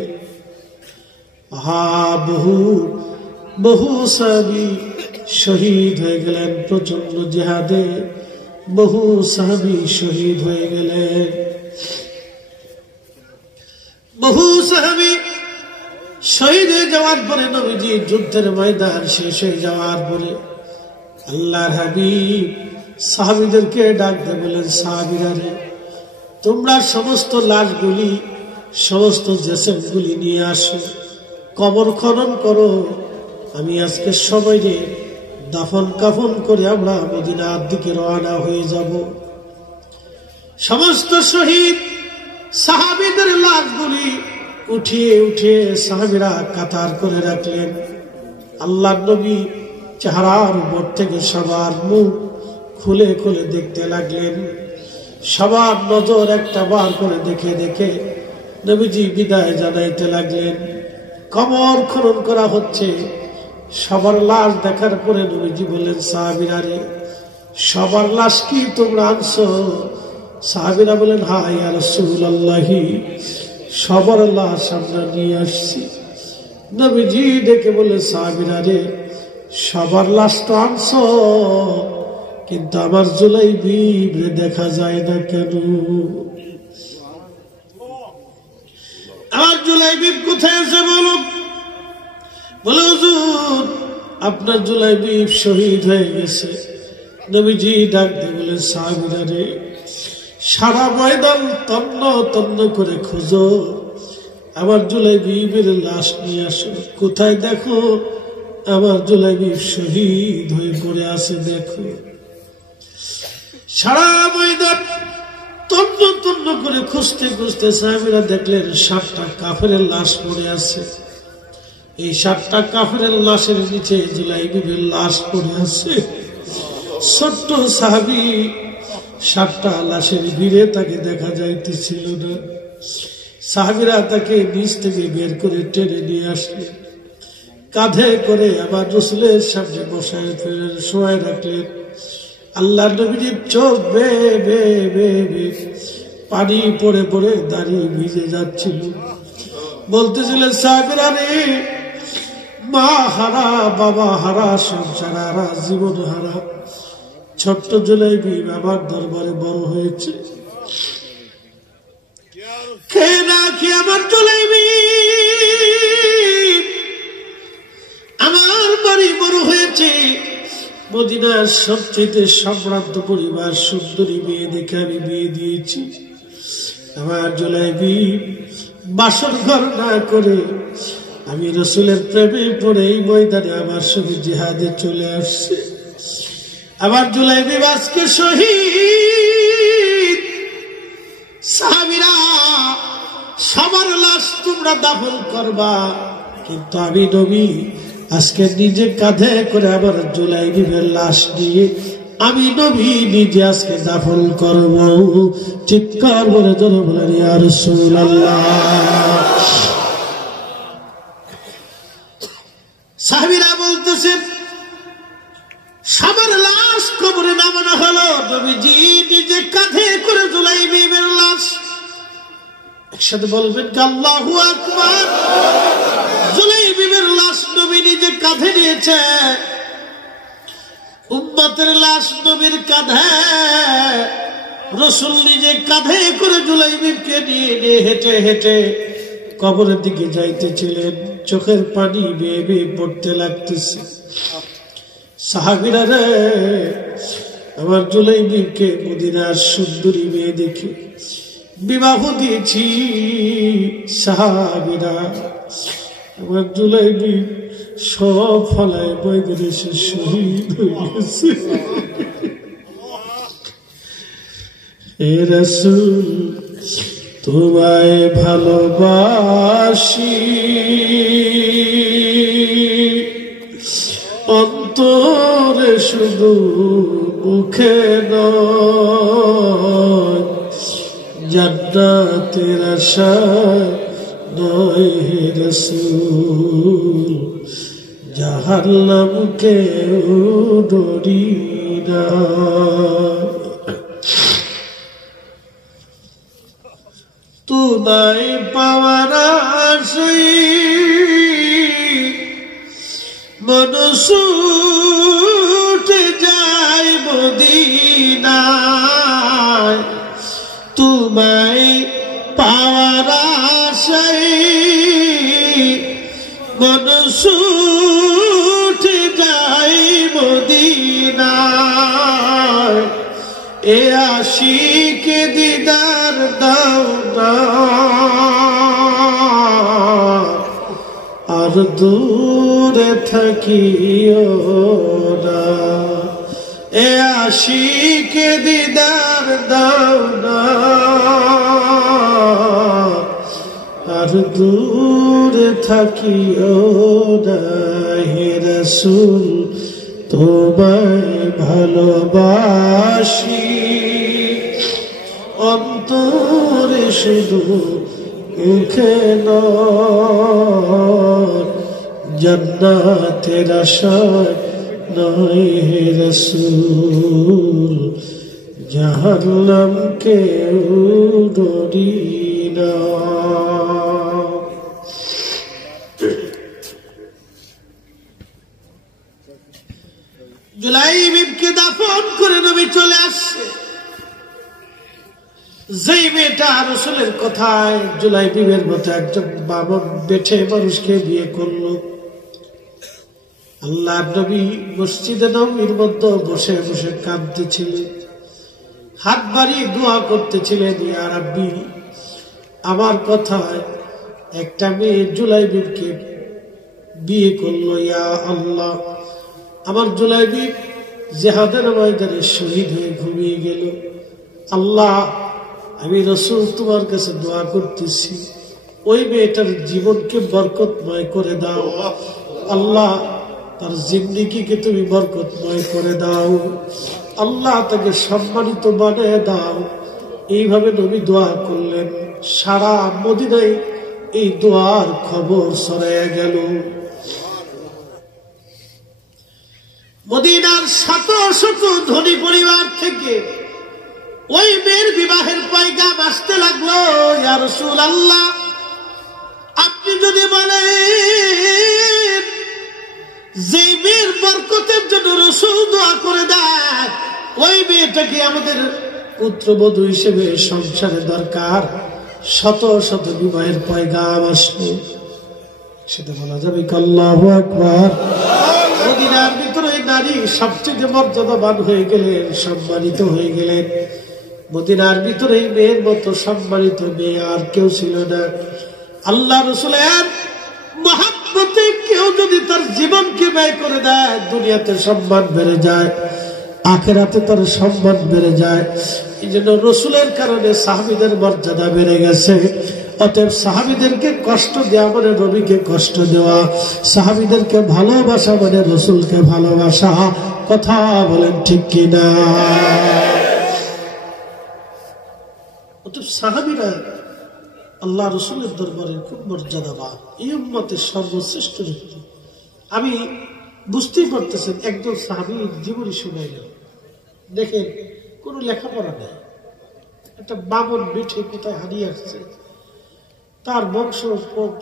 বহু সাহাবী শহীদ হয়ে গেলেন, প্রচন্ড জিহাদে বহু সাহাবী শহীদ হয়ে গেলেন। বহু সাহাবী শহীদ হয়ে যাওয়ার পরে, নবীজি যুদ্ধের ময়দান শেষ হয়ে যাওয়ার পরে আল্লাহর হাবিব সাহাবীদেরকে ডাক দিয়ে বলেন, সাহাবীরা রে, তোমরা সমস্ত লাশগুলি, সমস্ত জেসেমগুলি নিয়ে আসো, কবর খনন করো। আমি আজকে সবাইকে দাফন কাফন করে আমরা মদিনার দিকে রওনা হয়ে যাব। সমস্ত শহীদ সাহাবীদের লাশগুলি উঠিয়ে উঠিয়ে সাহাবীরা কাতার করে রাখলেন। আল্লাহর নবী চেহারার উপর থেকে সবার মুখ খুলে খুলে দেখতে লাগলেন। সবার নজর একটা বার করে দেখে দেখে নবীজি বিদায় জানাইতে লাগলেন। কবর খনন করা হচ্ছে, সবার লাশ দেখার পরে নবীজি বললেন, সাহাবীরা রে, সবার লাশ কি তোমরা আনছো? সাহাবীরা বলেন, হ্যাঁ ইয়া রাসূলুল্লাহ, সবার লাশ আমরা নিয়ে আসছি। নবীজি ডেকে বলে, সাহাবীরা রে, সবার লাশ তো আনছো, কিন্তু আমার জুলাইবিব দেখা যায় না কেন? আমার জুলাইবিব কোথায় আছে বলো? বলে, হুজুর আপনার জুলাইবিব শহীদ হয়ে গেছে। নবীজি ডাক দিয়ে বলে, সাহাবীরা রে, সারা ময়দান তন্ন তন্ন করে খুঁজো, আমার জুলাইবিবের লাশ নিয়ে আসো। কোথায় দেখো আমার জুলাইবিব শহীদ হয়ে পড়ে আছে, দেখো। সারা ময়দান তন্ন তন্ন করে খুঁজতে খুঁজতে সাহাবীরা দেখলেন 7টা কাফেরের লাশ পড়ে আছে। এই 7টা কাফেরের লাশের নিচে জুলাইবিবের লাশ পড়ে আছে। ছোট্ট সাহাবী, 7টা লাশের ভিড়ে তাকে দেখা যাইতেছিল না। সাহাবীরা তাকে নিচ থেকে বের করে টেনে নিয়ে আসলেন, কাঁধে করে আবার রাসূলের সামনে বসায় ফেলেন, শোয়ায় রাখলেন। আল্লাহ নবীর চোখ বেয়ে বেয়ে বেয়ে বেয়ে পানি পড়ে পড়ে দাঁড়িয়ে ভিজে যাচ্ছিল। বলতেছিলেন, সাহাবীরা রে, মা হারা, বাবা হারা, সংসার হারা, জীবন হারা, ছোট্ট জুলাইবিব আমার দরবারে বড় হয়েছে। খেয়ে না খেয়ে আমার জুলাইবিব আমার বাড়ি বড় হয়েছে। মদিনার সবচেয়ে সম্ভ্রান্ত পরিবার সুন্দরী মেয়ে দেখে আমি বিয়ে দিয়েছি। আমার জুলাইবি বাসর ঘর না করে আমি রসুলের প্রেমে পড়ে এই ময়দানে আমার সঙ্গে জিহাদে চলে আসছে। আমার জুলাইবি আজকে শহীদ। সাহাবীরা সবার লাশ তোমরা দাফন করবা, কিন্তু আমি নবী আজকে নিজে কাঁধে করে আমার জুলাইবির লাশ নিয়ে আমি নবী নিজে আজকে দাফন করব। চিৎকার বলে জোরে বলেন ইয়া রাসূলুল্লাহ। সাহাবীরা বলতেছেন সবার লাশ কবরে নামানো হলো, নবীজি নিজে কাঁধে করে জুলাইবির লাশ। একসাথে বলবেন আল্লাহু আকবার। জুলাইবির লাশ নবী নিজে কাঁধে নিয়েছে। উম্মতের লাশ নবীর কাঁধে, রাসূল নিজে কাঁধে করে জুলাইবিকে নিয়ে হেঁটে হেঁটে কবরের দিকে যাইতেছিলেন। চোখের পানি বেয়ে বেয়ে পড়তে লাগতেছে। সাহাবীরা রে, আমার জুলাইবিকে মদিনার সুন্দরী মেয়ে দেখে বিবাহ দিয়েছি। সাহাবীরা আমার জুলাইবি সব ফলায় বৈদরে সে শহীদ হয়ে গেছে। হে রাসূল তোমায় ভালোবাসি, অন্তরে শুধু মুখে নয়, জান্নাতের আশা নয় হে রাসূল, জাহান্নামকে ডরি না। তোমায় পাওয়ার আশায় মন ছুটে যায় মদিনায়। তোমায় পাওয়ার আশায় মন ছুটে যায় মদিনায়। এ আশিকে দিদার দাও না, আর দূরে থাকিও না। এ আশিকে দিদার দাও না, আর দূরে থাকিও না। হে রাসূল তোমায় ভালোবাসি, অন্তরে শুধু মুখে নয়, জান্নাতের আশায় নয় হে রাসূল, জাহান্নামকে ডরি না। জুলাইবিবকে দাফন করে নবী চলে আসছে। যেই মেয়েটা রাসূলের কথায় জুলাইবিবের মতো একজন বামন বেঠে মানুষকে বিয়ে করলো, আল্লাহর নবী মসজিদে নববীর মধ্যে বসে বসে কাঁদতেছিলেন, হাত বাড়িয়ে দোয়া করতেছিলেন, ইয়া রাব্বি আমার কথায় একটা মেয়ে জুলাইবিবকে বিয়ে করলো, ইয়া আল্লাহ আমার জুলাইবি জিহাদের ময়দানে শহীদ হয়ে ঘুমিয়ে গেল। আল্লাহ আমি রাসূল তোমার কাছে দোয়া করতেছি, ওই মেয়েটার জীবনকে বরকতময় করে দাও। আল্লাহ তার জিন্দেগিকে তুমি বরকতময় করে দাও। আল্লাহ তাকে সম্মানিত বানিয়ে দাও। এইভাবে নবী দোয়া করলেন। সারা মদিনায় এই দোয়ার খবর ছড়াইয়া গেল। মদিনার শত শত ধনী পরিবার থেকে ওই মেয়ের বিবাহের পয়গাম আসতে লাগলো। ইয়া রাসূলুল্লাহ আপনি যদি বলেন যে মেয়ের বরকতের জন্য রাসূল দোয়া করে দেয়, ওই মেয়েটাকে আমাদের পুত্রবধূ হিসেবে সংসারে দরকার, শত শত বিবাহের পয়গাম আসলো। সেটা বলা যাবে আল্লাহু আকবার। মদিনার ভিতরে না নারী সবচেয়ে মর্যাদাবান হয়ে গেলেন, সম্মানিত হয়ে গেলেন। মদিনার ভিতরে এই মেয়ের মতো সম্মানিত মেয়ে আর কেউ ছিল না। আল্লাহ রাসূলের মহব্বতে কেউ যদি তার জীবনকে ব্যয় করে দেয়, দুনিয়াতে সম্মান বেড়ে যায়, আখিরাতে তার সম্মান বেড়ে যায়। এই জন্য রাসূলের কারণে সাহাবীদের মর্যাদা বেড়ে গেছে। অতএব সাহাবীদেরকে কষ্ট দেওয়া মানে নবীকে কষ্ট দেওয়া, সাহাবীদেরকে ভালোবাসা মানে রাসূলকে ভালোবাসা। কথা বলেন ঠিক কিনা? অতএব সাহাবীরা আল্লাহ রাসূলের দরবারে খুব মর্যাদাবান, এই উম্মতের সর্বশ্রেষ্ঠ ব্যক্তি। আমি বুঝতেই পারতেছেন, একজন সাহাবীর জীবনী শুনাইলেন, দেখেন কোনো লেখাপড়া নেই, একটা বামন বেঠে কোথায় হারিয়ে আসছে, তার বংশ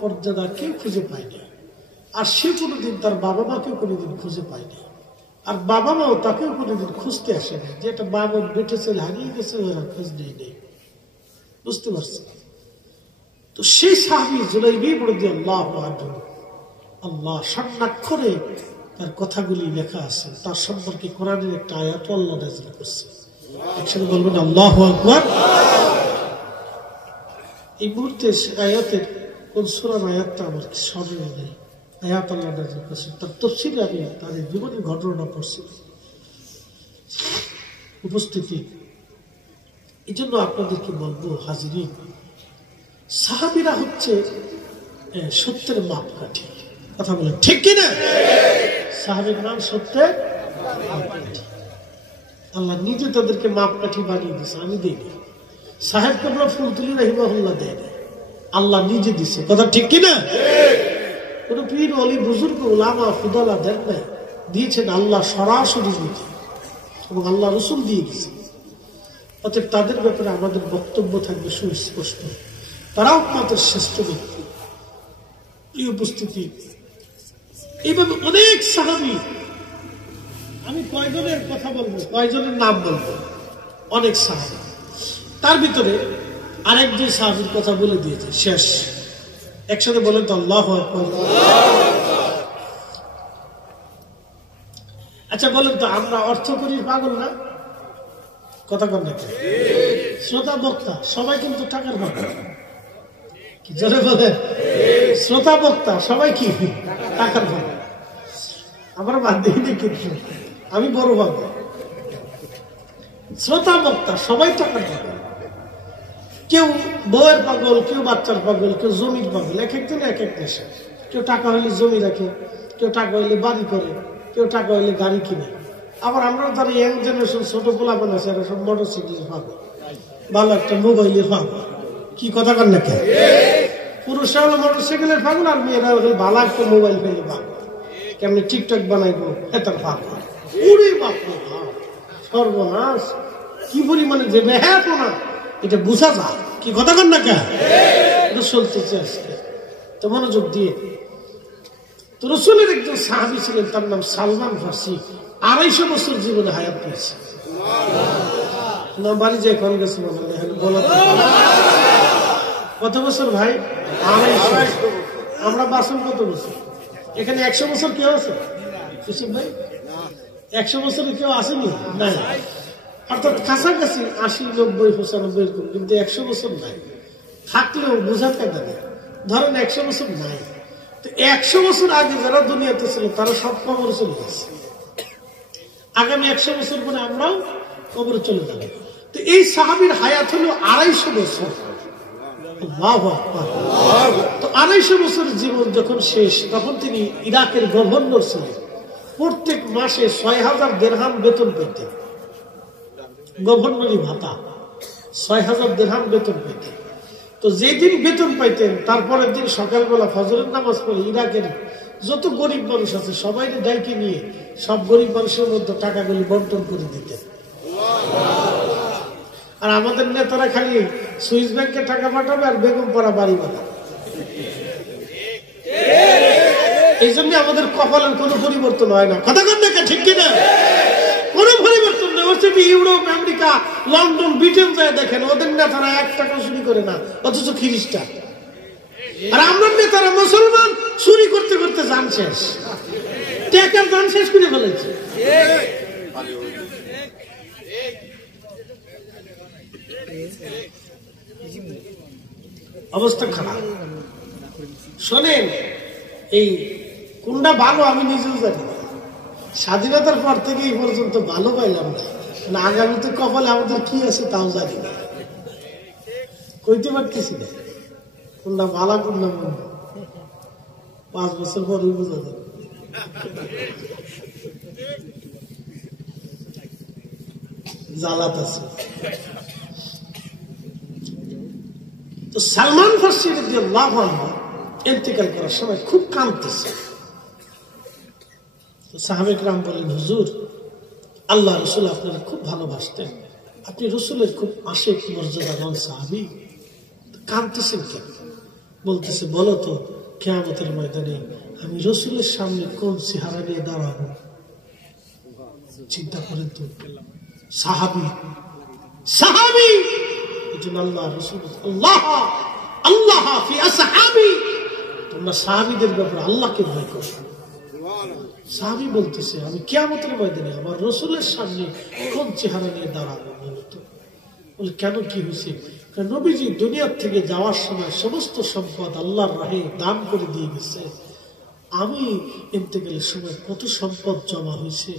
পর্যাদা কেউ খুঁজে পায়নি, আর সে কোনোদিন তার বাবা মাকেও কোনোদিন খুঁজে পায়নি, আর বাবা মাও তাকেও কোনোদিন খুঁজতে আসেনি, যে একটা বামন বেঠে ছেলে হারিয়ে গেছে, ওরা খোঁজ নেই। বুঝতে পারছেন? তো সেই সাহাবী জুলাইবী রাদিয়াল্লাহু আনহু, আল্লাহ স্বর্ণাক্ষরে তার কথাগুলি লেখা আছে, তার সম্পর্কে কোরআনের একটা আয়াত আল্লাহ নাযিল করছে। একসাথে বলবেন আল্লাহু আকবার। এই মুহূর্তে আয়াতের কোন সূরার আয়াতটা আমার স্মরণে নেই, আয়াত আল্লাহ নাযিল করছে, তার তাফসীরে আমি তাদের জীবনের ঘটনা পড়ছি উপস্থিতি। এই জন্য আপনাদেরকে বলবো হাজিরিন, সাহাবীরা হচ্ছে সত্যের মাপকাঠি। কথা বলেন ঠিক কিনা? সাহাবীর নাম সত্যের মাপকাঠি। আল্লাহ নিজে তাদেরকে মাপকাঠি বানিয়ে দিয়েছে, আমি দিইনি। সাহেব কামরা ফুলতুলি রাহিমাহুল্লাহ দেয়, আল্লাহ নিজে দিছে। কথা ঠিক কিনা? কোন পীর ওলি বুজুর্গ উলামা ফুদালা দেন নাই, দিয়েছেন আল্লাহ সরাসরি নিজে, এবং আল্লাহ রাসূল দিয়ে গেছে। অতএব তাদের ব্যাপারে আমাদের বক্তব্য থাকবে সুস্পষ্ট, তারাও আমাদের শ্রেষ্ঠ ব্যক্তি। এই উপস্থিতি এইভাবে অনেক সাহাবী, আমি কয়জনের কথা বলবো, কয়জনের নাম বলবো, অনেক সাহাবী। তার ভিতরে আরেক দুই সাহাবীর কথা বলে দিয়েছে, শেষ। একসাথে বলেন তো আল্লাহু আকবার। আচ্ছা বলেন তো, আমরা অর্থ করি পাগল না? কথা কন না? শ্রোতা বক্তা সবাই কিন্তু টাকার পাগল। কি জোরে বলেন? শ্রোতা বক্তা সবাই কি টাকার পাগল? আমরা বাদ দিইনি, কিন্তু আমি বড় পাগল। শ্রোতা বক্তা সবাই টাকার পাগল। কেউ বউয়ের পাগল, কেউ বাচ্চার পাগল, কেউ জমির পাগল। এক একজন এক এক দেশে। কেউ টাকা হইলে জমি রাখে, কেউ টাকা হইলে বাড়ি করে, কেউ টাকা হইলে গাড়ি কিনে। আবার আমরা যারা ইয়াং জেনারেশন ছোট পোলাপান আছে, এরা সব মোটরসাইকেল পাবো, ভালো একটা মোবাইলে পাবো। কি কথা কন না? কেন পুরুষরা হলো মোটরসাইকেলের পাগল, আর মেয়েরা হলে ভালো একটা মোবাইল ফেলে পাবো, কেমনি টিকটক বানাইবো এটার পাবো। উড়ে বাপরে বাপ, সর্বনাশ! কি পরিমানে যে বেহাত না এটা বুঝা যায়। কি কথা কন না? কেন এটা চলতেছে আজকে। তো মনোযোগ দিয়ে, তো রাসূলের একজন সাহাবী ছিলেন, তার নাম সালমান ফার্সি। 250 বছর জীবনে হায়াত পেয়েছে। না বাড়ি যে এখন গেছে বলা, কত বছর ভাই? 250। আমরা বাসন কত বছর? এখানে 100 বছর কেউ আছে? ইউসুফ ভাই 100 বছরে কেউ আসেনি? নাই। অর্থাৎ কাছাকাছি 80, 90, 95 এরকম, কিন্তু 100 বছর নাই। থাকলেও বোঝার কায়দা নেই। ধরেন 100 বছর নাই, তো 100 বছর আগে যারা দুনিয়াতে ছিল তারা সব কবরে চলে গেছে। আগামী 100 বছর পরে আমরাও কবরে চলে যাব। তো এই সাহাবীর হায়াত হলো 250 বছর। আল্লাহু আকবার। তো 250 বছর জীবন যখন শেষ, তখন তিনি ইরাকের গভর্নর ছিলেন। প্রত্যেক মাসে 6000 দিরহাম বেতন পেতেন, গভর্নরি ভাতা। 6000 দিরহাম বেতন পেতেন। তো যেদিন বেতন পাইতেন, তারপরের দিন সকালবেলা ফজরের নামাজ পড়ে ইরাকের যত গরিব মানুষ আছে সবাই ডাইকে নিয়ে সব গরিব মানুষের মধ্যে টাকাগুলি বন্টন করে দিতেন। আর আমাদের নেতারা খালি সুইস ব্যাংকে টাকা পাঠাবে আর বেগম পাড়া বাড়ি বানাবে। এই জন্য আমাদের কপালের কোনো পরিবর্তন হয় না। কথা কন না? ঠিক কিনা? কোন পরিবর্তন নেই। ইউরোপ, আমেরিকা, লন্ডন, ব্রিটেন যায় দেখেন, ওদের নেতারা 1 টাকা চুরি করে না, অথচ খ্রিস্টান। আর আমরা নেতারা মুসলমান, চুরি করতে করতে জান শেষ। টেকার দান শেষ করে ফেলেছে। অবস্থা খারাপ। শোনেন, এই কোনটা ভালো আমি নিজেও জানি না। স্বাধীনতার পর থেকে এই পর্যন্ত ভালো পাইলাম না, আগামীতে কপালে আমাদের কি আছে তাও জানি না, কইতে পারতেছি না কোনটা ভালো কোনটা মন্দ। 5 বছর পরে বোঝা যাবে। জালাত আছে। তো সালমান ফার্সি রাদিয়াল্লাহু আনহু ইন্তেকাল করার সময় খুব কাঁদতেছে। তো সাহাবায়ে কেরাম বললেন, হুজুর, আল্লাহ রাসূল আপনাকে খুব ভালোবাসতেন, আপনি রাসূলের খুব আশিক মর্যাদাবান সাহাবী, কাঁদতেছেন কেন? বলতেছে, বলো তো কিয়ামতের ময়দানে আমি রাসূলের সামনে কোন চেহারা নিয়ে দাঁড়াবো? চিন্তা করেন তো, সাহাবী সাহাবী, এজন্য আল্লাহ রাসূল আল্লাহ আল্লাহ ফি আসহাবি, তোমরা সাহাবীদের ব্যাপারে আল্লাহকে ভয় করো। সাহাবী বলতেছে, আমি কিয়ামতের ময়দানে আমার রাসূলের সামনে কোন চেহারা নিয়ে দাঁড়াবো বলতো? বলে, কেন, কি হয়েছে? নবীজি দুনিয়ার থেকে যাওয়ার সময় সমস্ত সম্পদ আল্লাহর রাহে দান করে দিয়ে গেছে, আমি ইন্তেকালের সময় কত সম্পদ জমা হয়েছে,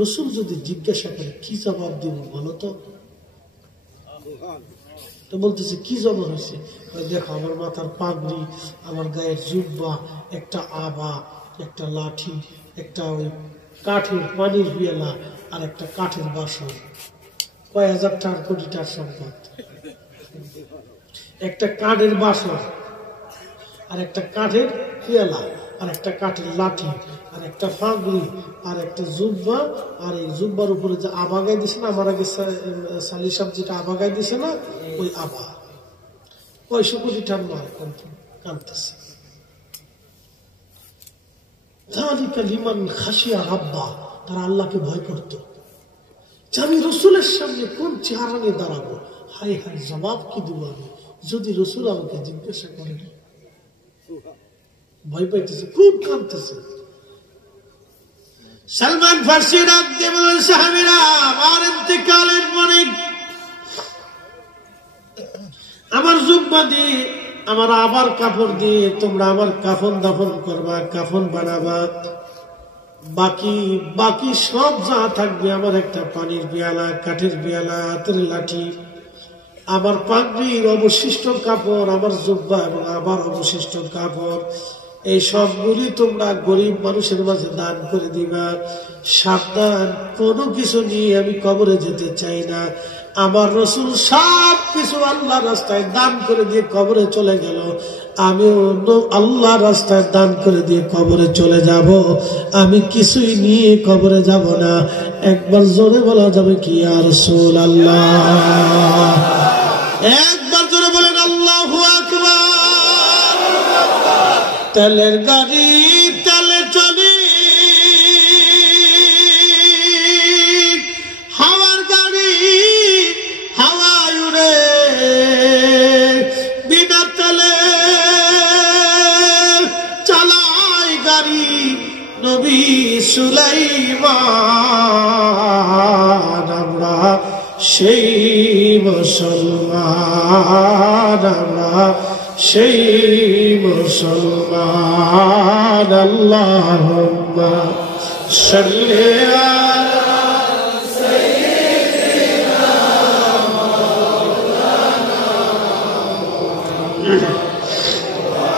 রাসূল যদি জিজ্ঞাসা করে কি জবাব দিব বলতো? তো বলতেছে, কি জমা হয়েছে? দেখো, আমার মাথার পাগড়ি, আমার গায়ের জুব্বা, একটা আবা, একটা লাঠি, একটা ওই কাঠের পানির পিয়ালা, আর একটা কাঠের বাসন, কয় হাজার টাকা কোটি টাকার সম্পদ। একটা কাঠের বাসন, আর একটা কাঠের পিয়ালা, আর একটা কাঠের লাঠি, আর একটা পাগড়ি, আর একটা জুব্বা, আর এই জুব্বার উপরে যে আবাগাই দিছে না, আমার আগে সালি সাহেব যেটা আবাগাই দিছে না, ওই আবা, 100 কোটি টাকা মাল কাঁদতেছে। তারা আল্লাহকে ভয় করত। আমি রসুলের সামনে কোন চেহারা নিয়ে দাঁড়াবো, হায় হায় জবাব কি দিব আমি যদি রসুল আমাকে জিজ্ঞাসা করেন? ভয় পাইতেছে, খুব কাঁদতেছে। সালমান ফার্সি ডাক দিয়ে বলেন, সাহাবীরা, আমার ইন্তেকালের পরে আমার জুব্বা দিয়ে, আমার আবার কাপড় দিয়ে তোমরা আমার কাফন দাফন করবা, কাফন বানাবা, বাকি বাকি সব যা থাকবে, আমার একটা পানির পেয়ালা, কাঠের পেয়ালা, হাতের লাঠি, আমার পাগড়ির অবশিষ্ট কাপড়, আমার জুব্বা এবং আবার অবশিষ্ট কাপড়, এই সবগুলি তোমরা গরিব মানুষের মাঝে দান করে দিবা। সাবধান, কোনো কিছু নিয়ে আমি কবরে যেতে চাই না। আমার রাসূল সব কিছু আল্লাহ রাস্তায় দান করে দিয়ে কবরে চলে গেল, আমিও আল্লাহ রাস্তায় দান করে দিয়ে কবরে চলে যাব। আমি কিছুই নিয়ে কবরে যাব না। একবার জোরে বলা যাবে কি, ইয়া রাসূলুল্লাহ? একবার জোরে বলেন আল্লাহু আকবার। তেলের গাড়ি তেলে চলি, হাওয়ার গাড়ি হাওয়ায় উড়ে, বিনা তেলে চালায় গাড়ি নবী সুলাইমান। আমরা সেই মুসলমান, আমরা সেই মুসলমান। আল্লাহুম্মা সাল্লি আলা সাইয়্যিদিনা মাওলানা ওয়া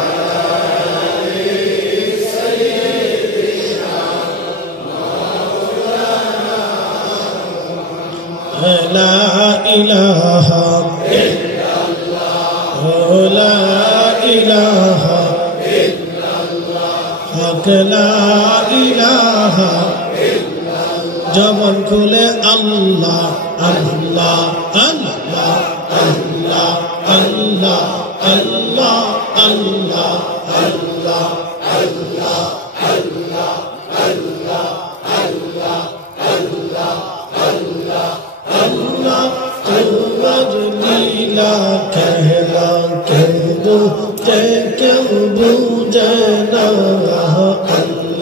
আলি সাইয়্যিদিনা মাওলানা। লা ইলাহা ইল্লাল্লাহ, লা ইলাহা ইল্লাল্লাহ, লা ইলাহা ইল্লাল্লাহ। জবান খুলে আল্লাহ আল্লাহ আল্লাহ আল্লাহ আল্লাহ আল্লাহ আল্লাহ আল্লাহ আল্লাহ আল্লাহ আল্লাহ আল্লাহ আল্লাহ আল্লাহ আল্লাহ। তোমার লীলা কেহলা কেউ বুঝে না, আল্লাহ